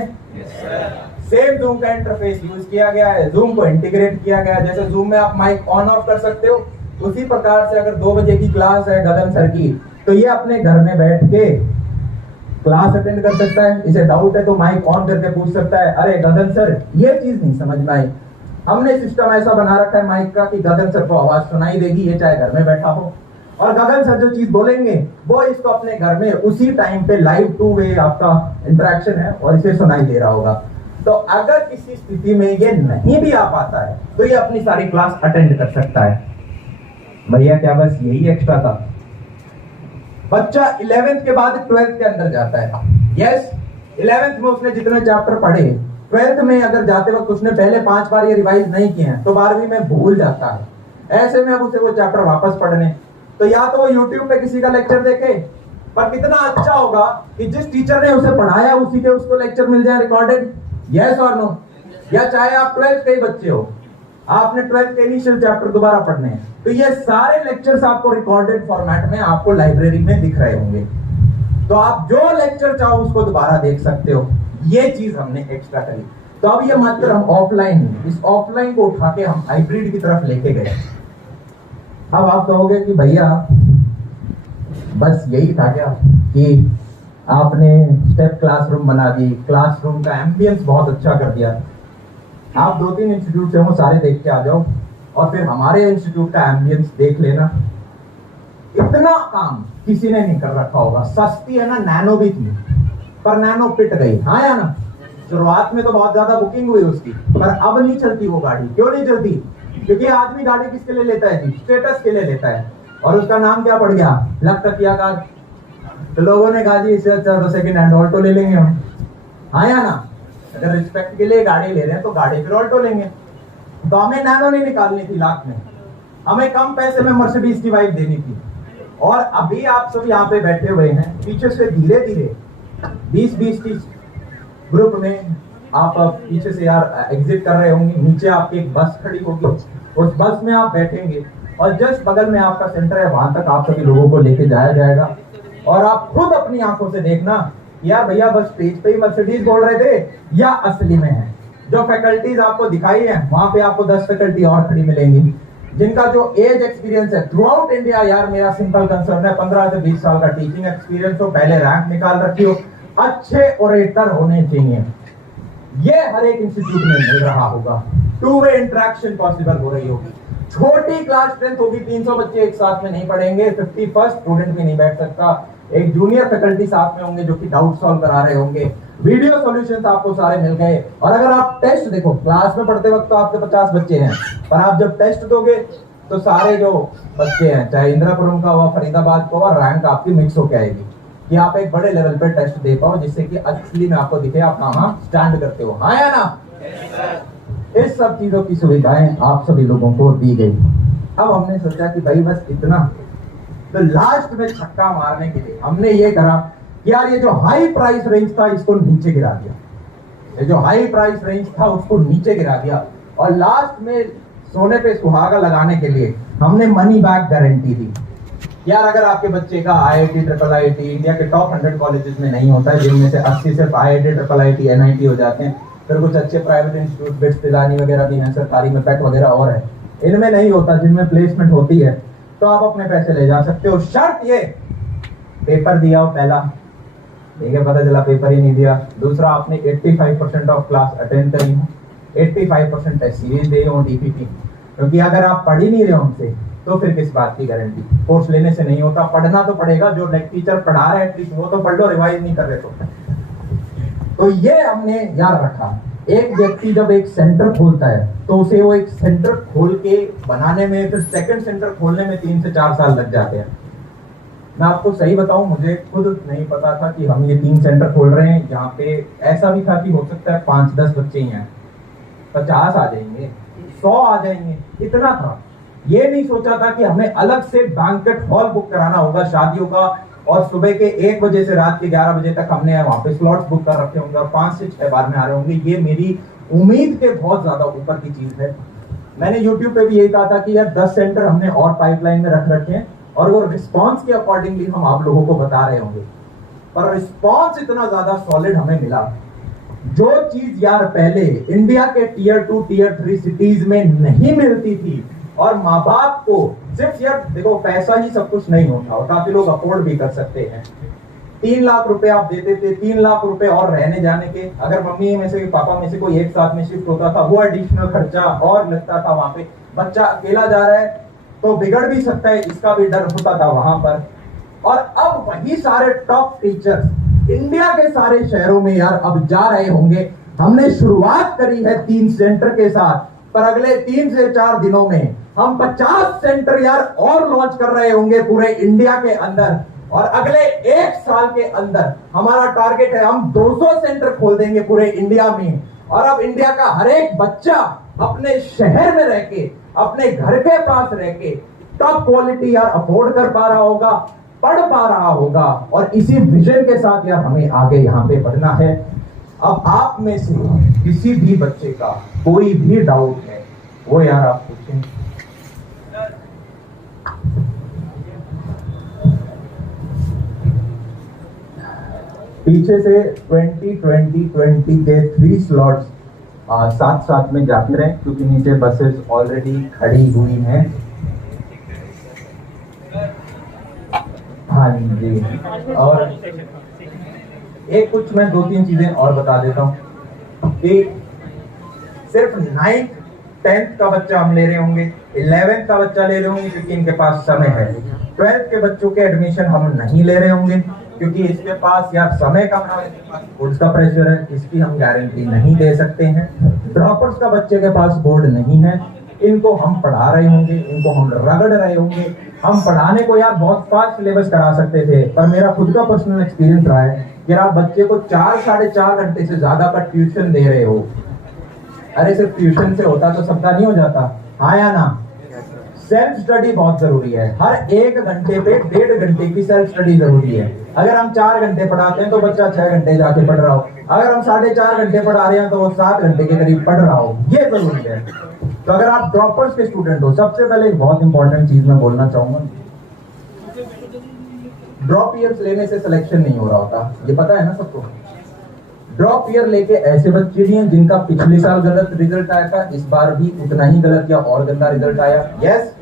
सेम जूम का इंटरफेस यूज किया गया है, जूम को इंटीग्रेट किया गया है। जैसे जूम में आप माइक ऑन ऑफ कर सकते हो, उसी प्रकार से अगर 2 बजे की क्लास है गगन सर की, तो ये अपने घर में बैठ के क्लास अटेंड कर सकता है। इसे डाउट है तो माइक ऑन करके पूछ सकता है, अरे गगन सर ये चीज नहीं समझ में आई। हमने सिस्टम ऐसा बना रखा है माइक का कि गगन सर को आवाज सुनाई देगी, ये चाहे घर में बैठा हो, और गगन सर जो चीज बोलेंगे वो इसको अपने घर में उसी टाइम पे लाइव 2 वे आपका इंटरेक्शन है और इसे सुनाई दे रहा होगा। तो अगर किसी स्थिति में ये नहीं भी आ पाता है तो ये अपनी सारी क्लास अटेंड कर सकता है। भैया क्या बस यही एक्स्ट्रा था? बच्चा 11th के बाद 12th के अंदर जाता है। यस, 11th में उसने जितने चैप्टर पढ़े, 12th में अगर जाते वक्त उसने पहले 5 बार ये रिवाइज नहीं किए हैं तो 12वीं में भूल जाता है। ऐसे में अब उसे वो चैप्टर वापस पढ़ने, तो या तो वो YouTube पे किसी का लेक्चर देखे, पर कितना अच्छा होगा कि जिस टीचर ने उसे पढ़ाया उसी के उसको लेक्चर मिल जाए रिकॉर्डेड। यस और नो? या चाहे आप 12th के ही बच्चे हो, आपने 12th के इनिशियल चैप्टर दोबारा पढ़ने हैं, तो ये सारे लेक्चर्स आपको रिकॉर्डेड फॉर्मेट में आपको लाइब्रेरी में दिख रहे होंगे, तो आप जो लेक्चर चाहो उसको दोबारा देख सकते हो। ये चीज हमने एक्स्ट्रा करी। तो अब ये मात्र हम ऑफलाइन, इस ऑफलाइन को उठा के हम हाइब्रिड की तरफ लेके गए। अब आप कहोगे कि भैया बस यही था क्या कि आपने स्टेप क्लासरूम बना दी, क्लासरूम का एम्बियंस बहुत अच्छा कर दिया। आप 2-3 इंस्टीट्यूट से हो, सारे देख के आ जाओ और फिर हमारे इंस्टीट्यूट का एम्बियंस देख लेना। इतना काम किसी ने नहीं कर रखा होगा। सस्ती है ना, नैनो भी थी पर नैनो पिट गई, हाँ या ना? शुरुआत में तो बहुत ज्यादा बुकिंग हुई उसकी, पर अब नहीं चलती वो गाड़ी। क्यों नहीं चलती? क्योंकि आदमी गाड़ी किसके लिए लेता है जी? स्टेटस के लिए लेता है। और उसका नाम क्या पड़ गया? लख तकिया कार। तो लोगों ने कहा जी इससे अच्छा तो सेकंड हैंड ऑल्टो ले लेंगे हम, हाँ या ना? अगर रिस्पेक्ट के लिए गाड़ी ले रहे हैं तो गाड़ी फिर ऑल्टो लेंगे। तो हमें नैनो नहीं निकालनी थी लाख में, हमें कम पैसे में मर्सिडीज की वाइफ देनी थी। और अभी आप सब यहाँ पे बैठे हुए हैं, पीछे से धीरे धीरे 20-20-30 ग्रुप में आप पीछे से यार एग्जिट कर रहे होंगे। नीचे आपकी एक बस खड़ी होगी, उस बस में आप बैठेंगे और जस्ट बगल में आपका सेंटर है, वहां तक आप सभी लोगों को लेके जाया जाएगा। और आप खुद अपनी आंखों से देखना यार भैया बस स्टेज पे ही मर्सिडीज बोल रहे थे या असली में है। जो फैकल्टीज आपको दिखाई है वहां पे आपको 10 फैकल्टी और खड़ी मिलेंगी जिनका जो एज एक्सपीरियंस है थ्रू आउट इंडिया। यार मेरा सिंपल कंसर्न है 15 से 20 साल का टीचिंग एक्सपीरियंस हो, पहले रैंक निकाल रखी हो, अच्छे ओरेटर होने चाहिए। ये हर एक इंस्टीट्यूट में मिल रहा होगा। 2 वे इंटरेक्शन पॉसिबल हो रही होगी। छोटी क्लास स्ट्रेंथ होगी, 300 बच्चे एक साथ में नहीं पढ़ेंगे, 51st स्टूडेंट भी नहीं बैठ सकता। एक जूनियर फैकल्टी साथ में होंगे जो कि डाउट सॉल्व करा रहे होंगे। वीडियो सॉल्यूशंस आपको सारे मिल गए। और अगर आप टेस्ट देखो, क्लास में पढ़ते वक्त तो आपके 50 बच्चे हैं, पर आप जब टेस्ट दोगे तो सारे जो बच्चे हैं, चाहे इंदिरापुरम का हुआ, फरीदाबाद का हुआ, रैंक आपकी मिक्स होके आएगी कि आप एक बड़े लेवल पे टेस्ट दे पाओ, जिससे कि असली में आपको दिखे आप कहाँ स्टैंड करते हो, हाँ या ना? इस सब चीजों की सुविधाएं आप सभी लोगों को दी गई। अब हमने सोचा कि भाई बस इतना, तो लास्ट में छक्का मारने के लिए हमने ये करा कि यार ये जो हाई प्राइस रेंज था इसको नीचे गिरा दिया। ये जो हाई प्राइस रेंज था उसको नीचे गिरा दिया और लास्ट में सोने पे सुहागा लगाने के लिए हमने मनी बैक गारंटी दी। यार अगर आपके बच्चे का IIT, IIIT इंडिया के टॉप 100 कॉलेजेस में नहीं होता है, जिनमें से 80 सिर्फ IIT, IIIT, NIT हो जाते हैं, फिर कुछ अच्छे प्राइवेट इंस्टीट्यूट, बिट्स, पिलानी वगैरह भी हैं, सरकारी में पेट वगैरह और है, इनमें नहीं होता, जिनमें प्लेसमेंट होती है, तो आप अपने पैसे ले जा सकते हो। शर्त ये, पेपर दिया हो पहला, ठीक है, पता चला पेपर ही नहीं दिया। दूसरा, आपने 85% ऑफ क्लास अटेंड करी हो, 85% टेस्ट सीरीज दे हो, DPT, क्योंकि अगर आप पढ़ ही नहीं रहे हमसे तो फिर किस बात की गारंटी? कोर्स लेने से नहीं होता, पढ़ना तो पड़ेगा। जो टीचर पढ़ा रहे हैं वो तो पढ़ लो, रिवाइज नहीं कर रहे तो ये हमने याद रखा। एक व्यक्ति जब एक सेंटर खोलता है तो उसे वो एक सेंटर खोल के बनाने में, फिर सेकंड सेंटर खोलने में 3 से 4 साल लग जाते हैं। मैं आपको सही बताऊं, मुझे खुद नहीं पता था कि हम ये 3 सेंटर खोल रहे हैं। यहाँ पे ऐसा भी था कि हो सकता है 5-10 बच्चे ही हैं, 50 आ जाएंगे, 100 आ जाएंगे, इतना था। ये नहीं सोचा था कि हमें अलग से बैंकेट हॉल बुक कराना होगा शादियों का, और सुबह के 1 बजे से रात के 11 बजे तक हमने वहां पे स्लॉट्स बुक कर रखे होंगे और 5 से 6 बार में आ रहे होंगे। ये मेरी उम्मीद के बहुत ज्यादा ऊपर की चीज है। मैंने YouTube पे भी यही कहा था कि यार 10 सेंटर हमने और पाइपलाइन में रख रखे हैं और वो रिस्पॉन्स के अकॉर्डिंगली हम आप लोगों को बता रहे होंगे, पर रिस्पॉन्स इतना ज्यादा सॉलिड हमें मिला। जो चीज यार पहले इंडिया के Tier 2, Tier 3 सिटीज में नहीं मिलती थी, और माँ बाप को सिर्फ यार देखो पैसा ही सब कुछ नहीं होता, और काफी लोग अफोर्ड भी कर सकते हैं। 3 लाख रुपए आप देते थे, 3 लाख रुपए और रहने जाने के, अगर मम्मी में से पापा में से कोई एक साथ में शिफ्ट होता था, वो एडिशनल खर्चा और लगता था। वहां पे बच्चा अकेला जा रहा है तो बिगड़ भी सकता है, इसका भी डर होता था वहां पर। और अब वही सारे टॉप टीचर्स इंडिया के सारे शहरों में यार अब जा रहे होंगे। हमने शुरुआत करी है 3 सेंटर के साथ, पर अगले 3 से 4 दिनों में हम 50 सेंटर यार और लॉन्च कर रहे होंगे पूरे इंडिया के अंदर। और अगले 1 साल के अंदर हमारा टारगेट है हम 200 सेंटर खोल देंगे पूरे इंडिया में। और अब इंडिया का हर एक बच्चा अपने शहर में रह के, अपने घर के पास रह के टॉप क्वालिटी यार अफोर्ड कर पा रहा होगा, पढ़ पा रहा होगा। और इसी विजन के साथ यार हमें आगे यहाँ पे बढ़ना है। अब आप में से किसी भी बच्चे का कोई भी डाउट है वो यार आप पूछें। पीछे से 20 के 3 स्लॉट्स साथ साथ में जाते रहे क्योंकि नीचे बसेस ऑलरेडी खड़ी हुई हैं। हाँ जी, और एक कुछ मैं 2-3 चीजें और बता देता हूँ कि सिर्फ 9th 10th का बच्चा हम ले रहे होंगे, 11th का बच्चा ले रहे होंगे क्योंकि इनके पास समय है। 12th के बच्चों के एडमिशन हम नहीं ले रहे होंगे क्योंकि इसके पास यार समय कम है, इसके पास बोर्ड का प्रेशर है, इसकी हम गारंटी नहीं दे सकते हैं। ड्रॉपर्स का बच्चे के पास बोर्ड नहीं है, इनको हम पढ़ा रहे होंगे, इनको हम रगड़ रहे होंगे। हम पढ़ाने को यार बहुत फास्ट सिलेबस करा सकते थे, पर मेरा खुद का पर्सनल एक्सपीरियंस रहा है कि आप बच्चे को 4-4.5 घंटे से ज्यादा का ट्यूशन दे रहे हो। अरे सिर्फ ट्यूशन से होता तो सबका नहीं हो जाता, हाँ या ना? सेल्फ स्टडी बहुत जरूरी है। हर 1 घंटे पे 1.5 घंटे की सेल्फ स्टडी जरूरी है। अगर हम 4 घंटे पढ़ाते हैं तो बच्चा 6 घंटे जाके पढ़ रहा हो, अगर हम 4.5 घंटे पढ़ा रहे हैं तो वो 7 घंटे के करीब पढ़ रहा हो, ये जरूरी है। तो अगर आप ड्रॉपर्स के स्टूडेंट हो, सबसे पहले एक बहुत इंपॉर्टेंट चीज मैं बोलना चाहूंगा, ड्रॉप ईयर्स लेने से सिलेक्शन नहीं हो रहा होता, ये पता है ना सबको। ड्रॉप ईयर लेके ऐसे बच्चे भी हैं जिनका पिछले साल गलत रिजल्ट आया था, इस बार भी उतना ही गलत या और गंदा रिजल्ट आया, यस।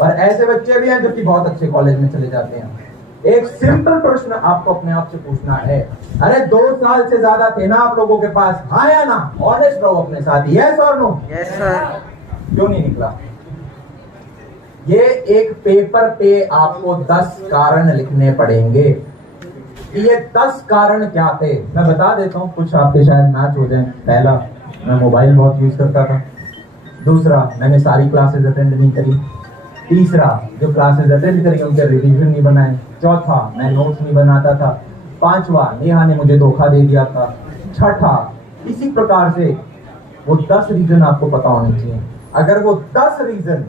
और ऐसे बच्चे भी हैं जो कि बहुत अच्छे कॉलेज में चले जाते हैं। एक सिंपल प्रश्न आपको अपने आप से पूछना है, अरे 2 साल से ज्यादा थे ना आप लोगों के पास, हाँ या ना? ऑनेस्ट रहो अपने साथ, यस और नो? Yes sir. क्यों नहीं निकला? ये एक पेपर पे आपको 10 कारण लिखने पड़ेंगे कि ये 10 कारण क्या थे। मैं बता देता हूँ, कुछ आपके शायद मैच हो जाए। पहला, मैं मोबाइल बहुत यूज करता था। दूसरा, मैंने सारी क्लासेस अटेंड नहीं करी। तीसरा, जो क्लासेस अटेंड करी उनके रिवीजन नहीं बनाए। चौथा, मैं नोट्स नहीं बनाता था। 5वां, नेहा ने मुझे धोखा दे दिया था। 6ठा, इसी प्रकार से वो 10 रीजन आपको पता होने चाहिए। अगर वो 10 रीजन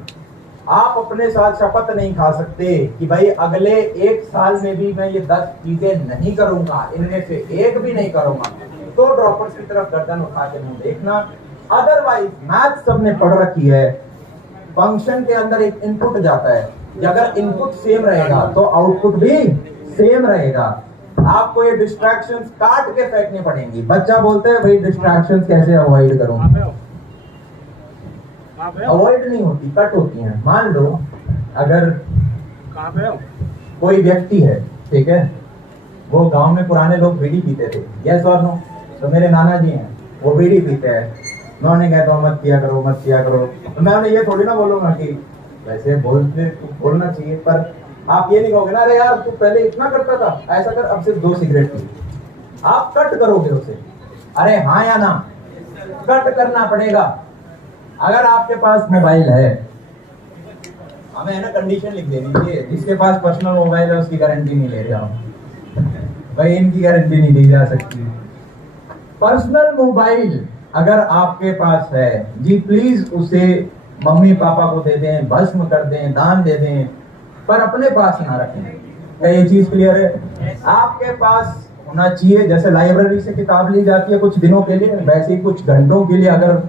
आप अपने साथ शपथ नहीं खा सकते कि भाई अगले 1 साल में भी मैं ये 10 चीजें नहीं करूंगा, इनमें से एक भी नहीं करूंगा, तो ड्रॉपर्स की तरफ गर्दन उठा के मुंह देखना। अदरवाइज मैथ सबने पढ़ रखी है, फंक्शन के अंदर एक इनपुट जाता है, अगर इनपुट सेम रहेगा तो आउटपुट भी सेम रहेगा। आपको ये डिस्ट्रैक्शंस काट के फेंकने पड़ेंगी। बच्चा बोलते हैं भाई डिस्ट्रैक्शंस कैसे अवॉइड करूं? अवॉइड नहीं होती, कट होती हैं। मान लो अगर कोई व्यक्ति है, ठीक है, वो गांव में पुराने लोग बीड़ी पीते थे, यस और नो? तो मेरे नाना जी हैं, वो बीड़ी पीते हैं। मैं उन्हें कहता हूँ मत किया करो, मत किया करो। तो मैं उन्हें ये थोड़ी ना बोलूंगा कि वैसे बोलना चाहिए, पर आप ये नहीं कहोगे ना, अरे यार तू पहले इतना करता था, ऐसा कर अब सिर्फ 2 सिगरेट पी। आप कट करोगे उसे, अरे हाँ या ना? कट करना पड़ेगा। अगर आपके पास मोबाइल है, हमें है ना कंडीशन लिख देनी चाहिए, जिसके पास पर्सनल मोबाइल है उसकी गारंटी नहीं ले रहे हम भाई, इनकी गारंटी नहीं दी जा सकती। पर्सनल मोबाइल अगर आपके पास है जी, प्लीज उसे मम्मी पापा को दे दें, भस्म कर दें, दान दे दें, पर अपने पास ना रखें। क्या ये चीज क्लियर है? आपके पास होना चाहिए। जैसे लाइब्रेरी से किताब ली जाती है कुछ दिनों के लिए, वैसे ही कुछ घंटों के लिए अगर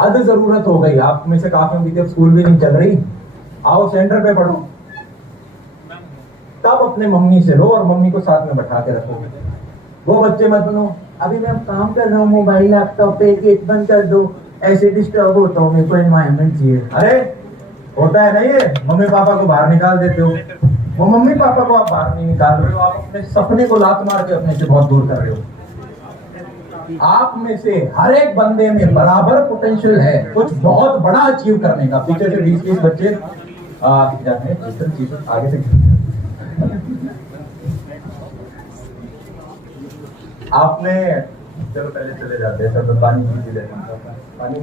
हद जरूरत हो गई, आप में से काफी की स्कूल भी नहीं चल रही, आओ सेंटर पे पढ़ो, तब अपने मम्मी से लो और मम्मी को साथ में बैठा के रखो। वो बच्चे मत बनो, अभी मैं काम कर रहा हूँ मोबाइल लैपटॉप पे, गेट बंद कर दो, ऐसे डिस्टर्ब होता हूँ, मेरे को एनवायरनमेंट चाहिए। अरे होता है ना ये, मम्मी पापा को बाहर निकाल देते हो। वो मम्मी पापा को आप बाहर नहीं निकाल रहे हो, आप अपने सपने को लात मार के अपने से बहुत दूर कर रहे हो। आप में से हर एक बंदे में बराबर पोटेंशियल है कुछ बहुत बड़ा अचीव करने का। पीछे से 20-20 बच्चे आगे से आपने, चलो पहले चले जाते हैं, सब पानी पी लेते हैं। पानी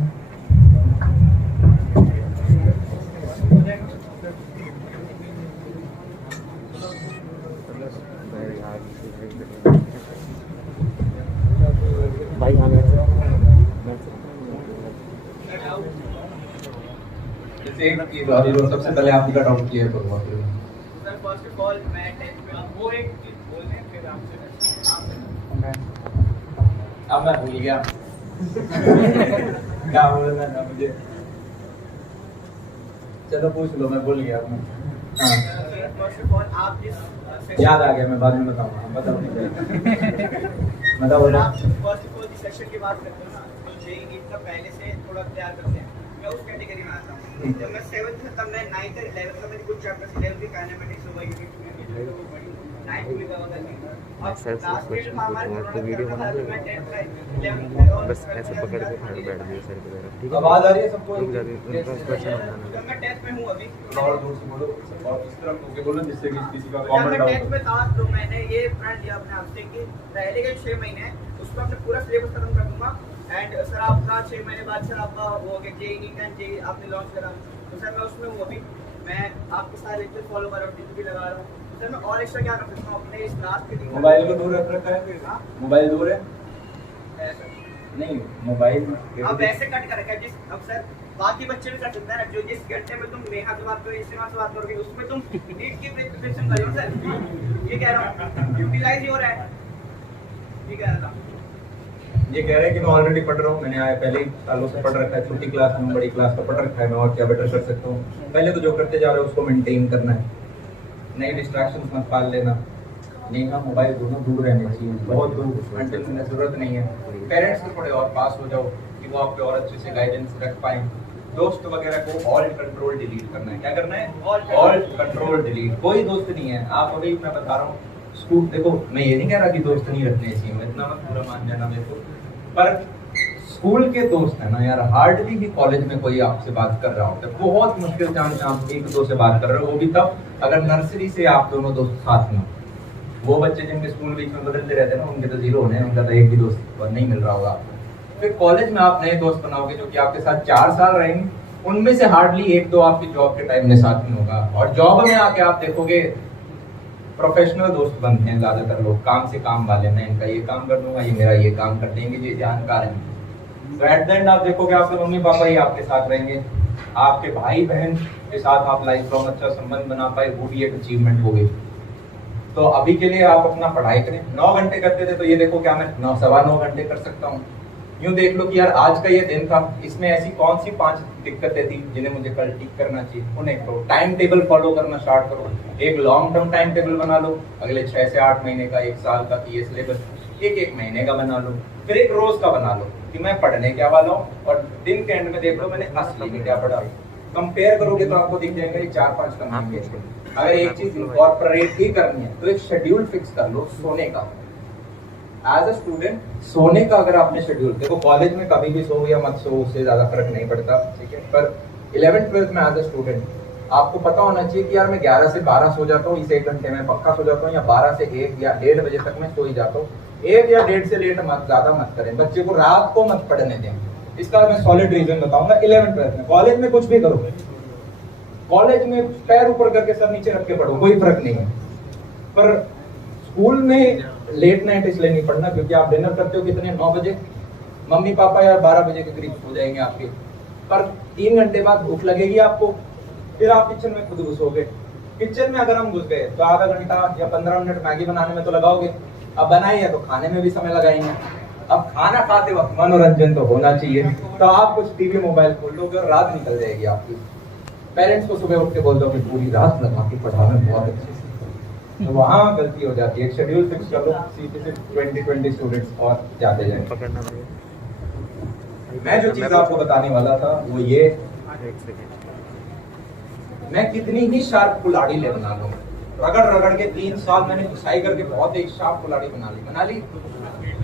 एक चीज और ये सबसे पहले आपका डाउट क्लियर करूंगा फिर सर फर्स्ट ऑफ ऑल मैं 10th में वो एक चीज बोल दें फिर आपसे अब मैं भूल गया क्या बोलना था मुझे, चलो पूछ लो, मैं भूल गया। हाँ फर्स्ट ऑफ ऑल आप जिस याद आ गया, मैं बाद में बताऊंगा, बताओ बताओ। आप फर्स्ट ऑफ ऑल जिस सेक्शन की बात करते हो ना, तो जेईई नीट का पहले से थोड़ा तैयार करते हैं, मैं उस कैटेगरी में आता हूँ। जब मैं 7th था तब मैं 9th और 11th का मेरे कुछ चैप्टर्स 11th की काइनेमेटिक्स हो गई, 9th में का होता है। अब लास्ट ईयर था हमारे कोरोना वीडियो बना तो मैं 10th का 11th में और बस ऐसे पकड़ के खड़े बैठ जाइए सर की तरफ, ठीक है? आवाज आ रही है सबको? रुक जाइए, उनका क्वेश्चन जब मैं 10th में हूँ अभी, और दूर से बोलो और इस तरफ होके बोलो जिससे कि किसी का जब कमेंट मैं डाउट 10th में था तो मैंने ये प्लान लिया अपने आप से कि पहले के 6 महीने हैं उसको अपने पूरा सिलेबस खत्म कर दूंगा। एंड सर आपका 6 महीने बाद सर आपका वो हो गया जेईई नीट एंड जेईई आपने लॉन्च करा, तो सर मैं उसमें हूँ अभी, मैं आपके सारे लेक्चर फॉलो कर रहा हूँ, टीवी भी लगा रहा हूँ। सर मैं और एक्स्ट्रा क्या कर सकता हूँ अपने इस क्लास के लिए? मोबाइल को दूर रख रखा है? मोबाइल दूर है? ऐसा नहीं मोबाइल अब ऐसे कट कर रखा है जिस अब सर बाकी बच्चे भी कर सकते हैं ना, जो जिस घंटे में तुम नेहा से बात करो, इससे बात करोगे, उसमें तुम नीट की प्रिपरेशन कर रहे हो सर, ये कह रहा हूँ यूटिलाइज ही हो रहा है, ये कह रहा था। ये कह रहे हैं कि मैं ऑलरेडी पढ़ रहा हूँ, मैंने आया पहले ही सालों से पढ़ रखा है, छोटी क्लास में बड़ी क्लास का पढ़ रखा है, मैं और क्या बेटर कर सकता हूँ। पहले तो जो करते जा रहे हो उसको मेंटेन करना है, नई डिस्ट्रैक्शंस मत पाल लेना, नेहा मोबाइल दोनों दूर रहने चाहिए, बहुत दूर, मेंटेन करने की जरूरत नहीं है। पेरेंट्स को थोड़े और पास हो जाओ कि वो आप पे और अच्छे से गाइडेंस रख पाएं। दोस्त वगैरह को ऑल कंट्रोल डिलीट करना है, क्या करना है? All control delete. कोई दोस्त नहीं है, आप अभी मैं बता रहा हूँ स्कूल, देखो मैं ये नहीं कह रहा कि दोस्त नहीं रखने चाहिए, मैं इतना मत पूरा मान जाना मेरे को, पर स्कूल के दोस्त है ना यार, हार्डली ही कॉलेज में कोई आपसे बात कर रहा होता है, बहुत मुश्किल चांस आप एक दो से बात कर रहे हो, वो भी तब अगर नर्सरी से आप दोनों दोस्त साथ में। वो बच्चे जिनके स्कूल बीच में बदलते रहते हैं ना, उनके तो जीरो होने हैं, उनका तो एक भी दोस्त नहीं मिल रहा होगा आपको। फिर कॉलेज में आप नए दोस्त बनाओगे जो कि आपके साथ 4 साल रहेंगे, उनमें से हार्डली 1-2 आपकी जॉब के टाइम में साथ में होगा, और जॉब में आके आप देखोगे प्रोफेशनल दोस्त बनते हैं ज्यादातर लोग, काम से काम वाले, मैं इनका ये काम कर दूंगा, ये मेरा ये काम कर देंगे, ये जानकार हैं। तो एट द एंड आप देखोगे आपके मम्मी पापा ही आपके साथ रहेंगे, आपके भाई बहन के साथ आप लाइफ लॉन्ग अच्छा संबंध बना पाए, वो भी एक अचीवमेंट हो गई। तो अभी के लिए आप अपना पढ़ाई करें। 9 घंटे करते थे तो ये देखो क्या मैं 9-9.25 घंटे कर सकता हूँ। यूं देख लो कि यार आज का ये दिन था, इसमें ऐसी कौन सी 5 दिक्कतें थी जिन्हें मुझे कल ठीक करना चाहिए, उन्हें करो। टाइम टेबल फॉलो करना स्टार्ट करो, एक लॉन्ग टर्म टाइम टेबल बना लो, अगले 6 से 8 महीने का, 1 साल का, ये सिलेबस एक महीने का बना लो, फिर एक रोज का बना लो कि मैं पढ़ने क्या वाला हूँ, और दिन के एंड में देख लो मैंने असली में क्या पढ़ा। कंपेयर करोगे तो आपको दिख जाएगा 4-5 कमाएंगे। अगर एक चीज इनकॉर्पोरेट ही करनी है तो एक शेड्यूल फिक्स कर लो सोने का। एज अ स्टूडेंट सोने का अगर आपने शेड्यूल, देखो कॉलेज में कभी भी सो या मत सो उससे ज्यादा फर्क नहीं पड़ता, ठीक है, पर 11th-12th में एज अ स्टूडेंट आपको पता होना चाहिए कि यार मैं 11 से 12 सो जाता हूँ, इस 1 घंटे में पक्का सो जाता हूँ, या 12 से 1 या 1:30 बजे तक मैं सो ही जाता हूँ। 1 या 1:30 से लेट मत, ज्यादा मत करें, बच्चे को रात को मत पढ़ने दें। इसका मैं सॉलिड रीजन बताऊंगा। 11th-12th में, कॉलेज में कुछ भी करो, कॉलेज में पैर ऊपर करके सर नीचे रख के पढ़ो, कोई फर्क नहीं है, पर स्कूल में लेट नाइट इसलिए नहीं पढ़ना क्योंकि आप डिनर करते हो कितने, 9 बजे, मम्मी पापा यार 12 बजे के करीब सो जाएंगे आपके, पर 3 घंटे बाद भूख लगेगी आपको, फिर आप किचन में खुद घुसोगे। किचन में अगर हम घुस गए तो आधा घंटा या 15 मिनट मैगी बनाने में तो लगाओगे, अब बनाई है तो खाने में भी समय लगाएंगे। अब खाना खाते वक्त मनोरंजन तो होना चाहिए, तो आप कुछ टीवी मोबाइल खोल लोगे और रात निकल जाएगी आपकी। पेरेंट्स को सुबह उठ के बोल दो कि पूरी रात लगा के पढ़ाना बहुत अच्छे से, तो वहाँ गलती हो जाती है। एक शेड्यूल फिक्स कर लो, सीधे से 20 स्टूडेंट्स और जाते जाएंगे। पकड़ना मैं जो चीज आपको बताने वाला था वो ये, मैं कितनी ही शार्प कुल्हाड़ी ले बना लूं, रगड़ रगड़ के 3 साल मैंने घुसाई करके बहुत एक शार्प कुल्हाड़ी बना ली।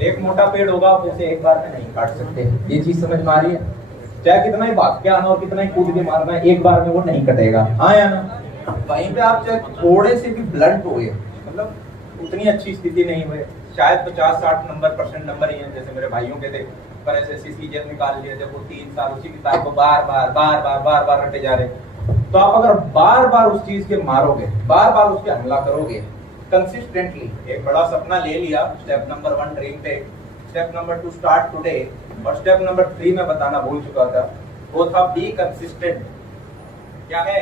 एक मोटा पेड़ होगा आप उसे एक बार में नहीं काट सकते, ये चीज समझ में आ रही है? चाहे कितना ही भाग के आना और कितना ही कूद के मारना है, एक बार में वो नहीं कटेगा, हाँ या ना? वहीं पे आप चाहे थोड़े से भी ब्लंट हो गए, मतलब उतनी अच्छी स्थिति नहीं हुई, शायद 50-60 नंबर ही हैं जैसे मेरे भाइयों के थे, पर एसएससी सीजीएल निकाल लिया जब वो 3 साल उसी किताब को बार बार रटे जा रहे। तो आप अगर बार बार उस चीज के मारोगे, बार बार उस पे हमला करोगे कंसिस्टेंटली, एक बड़ा सपना ले लिया, step number 1 dream take, step number 2 start today, और स्टेप नंबर 3 में बताना भूल चुका था, वो था बी कंसिस्टेंट। क्या है?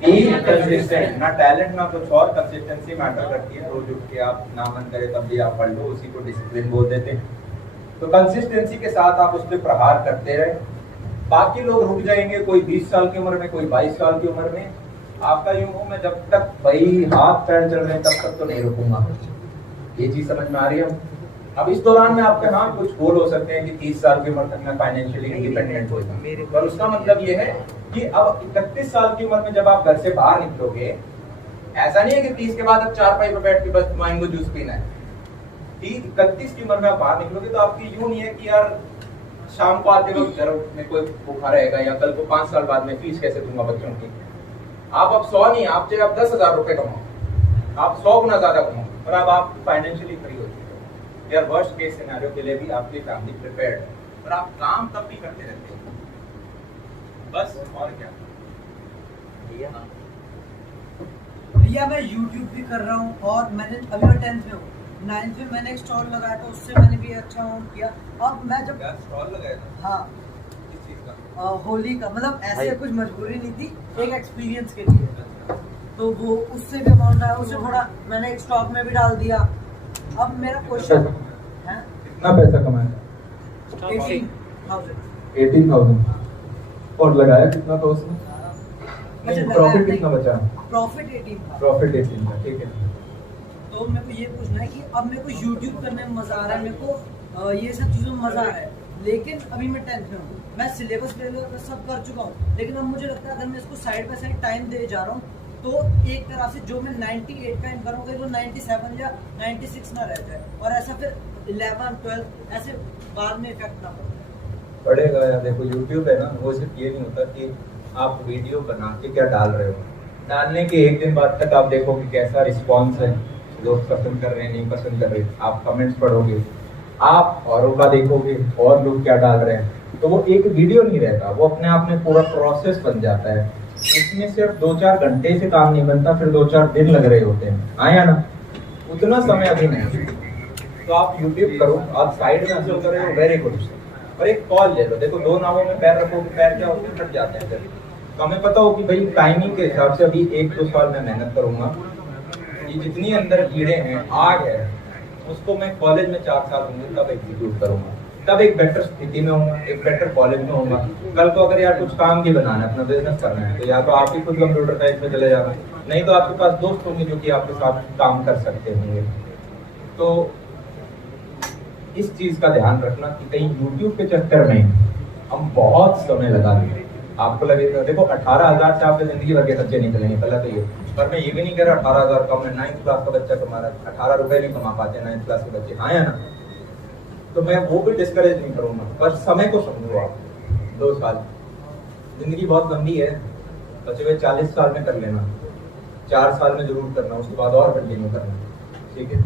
बी कंसिस्टेंट, ना टैलेंट ना कुछ और, कंसिस्टेंसी मैटर करती है। रोज उठ के आप ना मन करे तब भी आप पढ़ लो, उसी को डिसिप्लिन बोल देते हैं। तो कंसिस्टेंसी के साथ आप उस पर प्रहार करते रहे। बाकी लोग रुक जाएंगे, कोई 20 साल की उम्र में, कोई 22 साल की उम्र में। आपका यूं हो, मैं जब तक भाई हाथ पैर चल रहे हैं तब तक तो नहीं रुकूंगा। ये चीज समझ में आ रही है? अब इस दौरान में आपके हाँ कुछ गोल हो सकते हैं कि 30 साल की उम्र तक मैं फाइनेंशियली इंडिपेंडेंट हो जाऊं, पर उसका मतलब ये है कि अब 31 साल की उम्र में जब आप घर से बाहर निकलोगे, ऐसा नहीं है कि 30 के बाद अब चारपाई पर बैठ के बस मैंगो जूस पीना है। 31 की उम्र में आप बाहर निकलोगे तो आपकी यूं नहीं है कि यार शाम को आते वक्त घर में कोई भूखा रहेगा या कल को 5 साल बाद में फीस कैसे दूंगा बच्चों की। आप अब 100 नहीं, आप चाहे आप 10,000 रुपए कमाओ, आप 100 गुना ज्यादा कमाओ, और अब आप फाइनेंशियली फ्री हो चुके हो। यार वर्स्ट केस सिनेरियो के लिए भी आपकी फैमिली प्रिपेयर्ड है, और आप काम तब भी करते रहते हो। बस और क्या भैया, मैं YouTube भी कर रहा हूँ और मैंने अभी मैं 10th में हूँ। 9th में मैंने एक स्टॉल लगाया था, उससे मैंने भी अच्छा अर्न किया। अब मैं जब स्टॉल लगाया था? हाँ, किस चीज का? होली का, मतलब ऐसे कुछ मजबूरी नहीं थी, एक एक्सपीरियंस के लिए। तो वो उससे भी अमाउंट आया, उससे थोड़ा मैंने एक स्टॉक में भी डाल दिया। अब मेरा क्वेश्चन है, कितना पैसा कमाया? 18,000। और लगाया कितना था उसमें? प्रॉफिट कितना बचा? प्रॉफिट 18 था। प्रॉफिट 18 था, ठीक है। तो मेरे को ये पूछना है कि अब मेरे को YouTube करने में मजा आ रहा है, मेरे को ये सब चीज़ों में मजा आ रहा है, लेकिन अभी मैं 10th में हूँ, मैं सिलेबस सब कर चुका हूँ, लेकिन अब मुझे लगता है अगर मैं इसको साइड बाय साइड टाइम दे जा रहा हूँ तो एक तरह से जो मैं 98 का इन करूँगा वो 97 या 96 ना रह जाए, और ऐसा फिर 11, 12 ऐसे बाद में इफेक्ट ना पड़ेगा। यार देखो, YouTube है ना, वो सिर्फ ये नहीं होता कि आप वीडियो बना के क्या डाल रहे हो, डालने के एक दिन बाद तक आप देखो कि कैसा रिस्पॉन्स है, लोग पसंद कर रहे हैं नहीं पसंद कर रहे, आप कमेंट्स पढ़ोगे, आप औरों का देखोगे और लोग क्या डाल रहे हैं, तो वो एक वीडियो नहीं रहता, वो अपने आप में पूरा प्रोसेस बन जाता है। इसमें सिर्फ 2-4 घंटे से काम नहीं बनता, फिर 2-4 दिन लग रहे होते हैं, आया ना? उतना समय अभी नहीं। तो आप YouTube करो, आप साइड में हासिल कर रहे हो, वेरी गुड। और एक कॉल ले लो, देखो 2 नावों में पैर रखो, पैर क्या होते हैं, फट जाते हैं। फिर तो हमें पता हो कि भाई टाइमिंग के हिसाब से अभी 1-2 साल में मेहनत करूंगा, ये जितनी अंदर कीड़े हैं, आग है, उसको मैं कॉलेज में 4 साल होंगे तब एग्जीक्यूट करूंगा, तब एक बेटर स्थिति में होऊंगा, एक बेटर कॉलेज में होऊंगा। कल को अगर यार कुछ काम भी बनाना है, अपना बिजनेस करना है, तो या तो आप ही खुद कंप्यूटर साइंस में चले जाना, नहीं तो आपके पास दोस्त होंगे जो कि आपके साथ काम कर सकते होंगे। तो इस चीज का ध्यान रखना कि कहीं YouTube के चक्कर में हम बहुत समय लगा देंगे। आपको लगेगा देखो 18,000 से आपके जिंदगी भर के खर्चे निकलेंगे, पहले तो ये। पर मैं ये भी नहीं कह रहा 18,000 कम है, 9th क्लास का बच्चा कमा रहा है, 18 रुपए नहीं कमा पाते 9th क्लास के बच्चे, हाँ या ना? तो मैं वो भी डिस्करेज नहीं करूंगा, पर समय को समझो आप। 2 साल जिंदगी बहुत लंबी है, बचे हुए 40 साल में कर लेना, 4 साल में जरूर करना, उसके बाद और कंटिन्यू करना, ठीक है?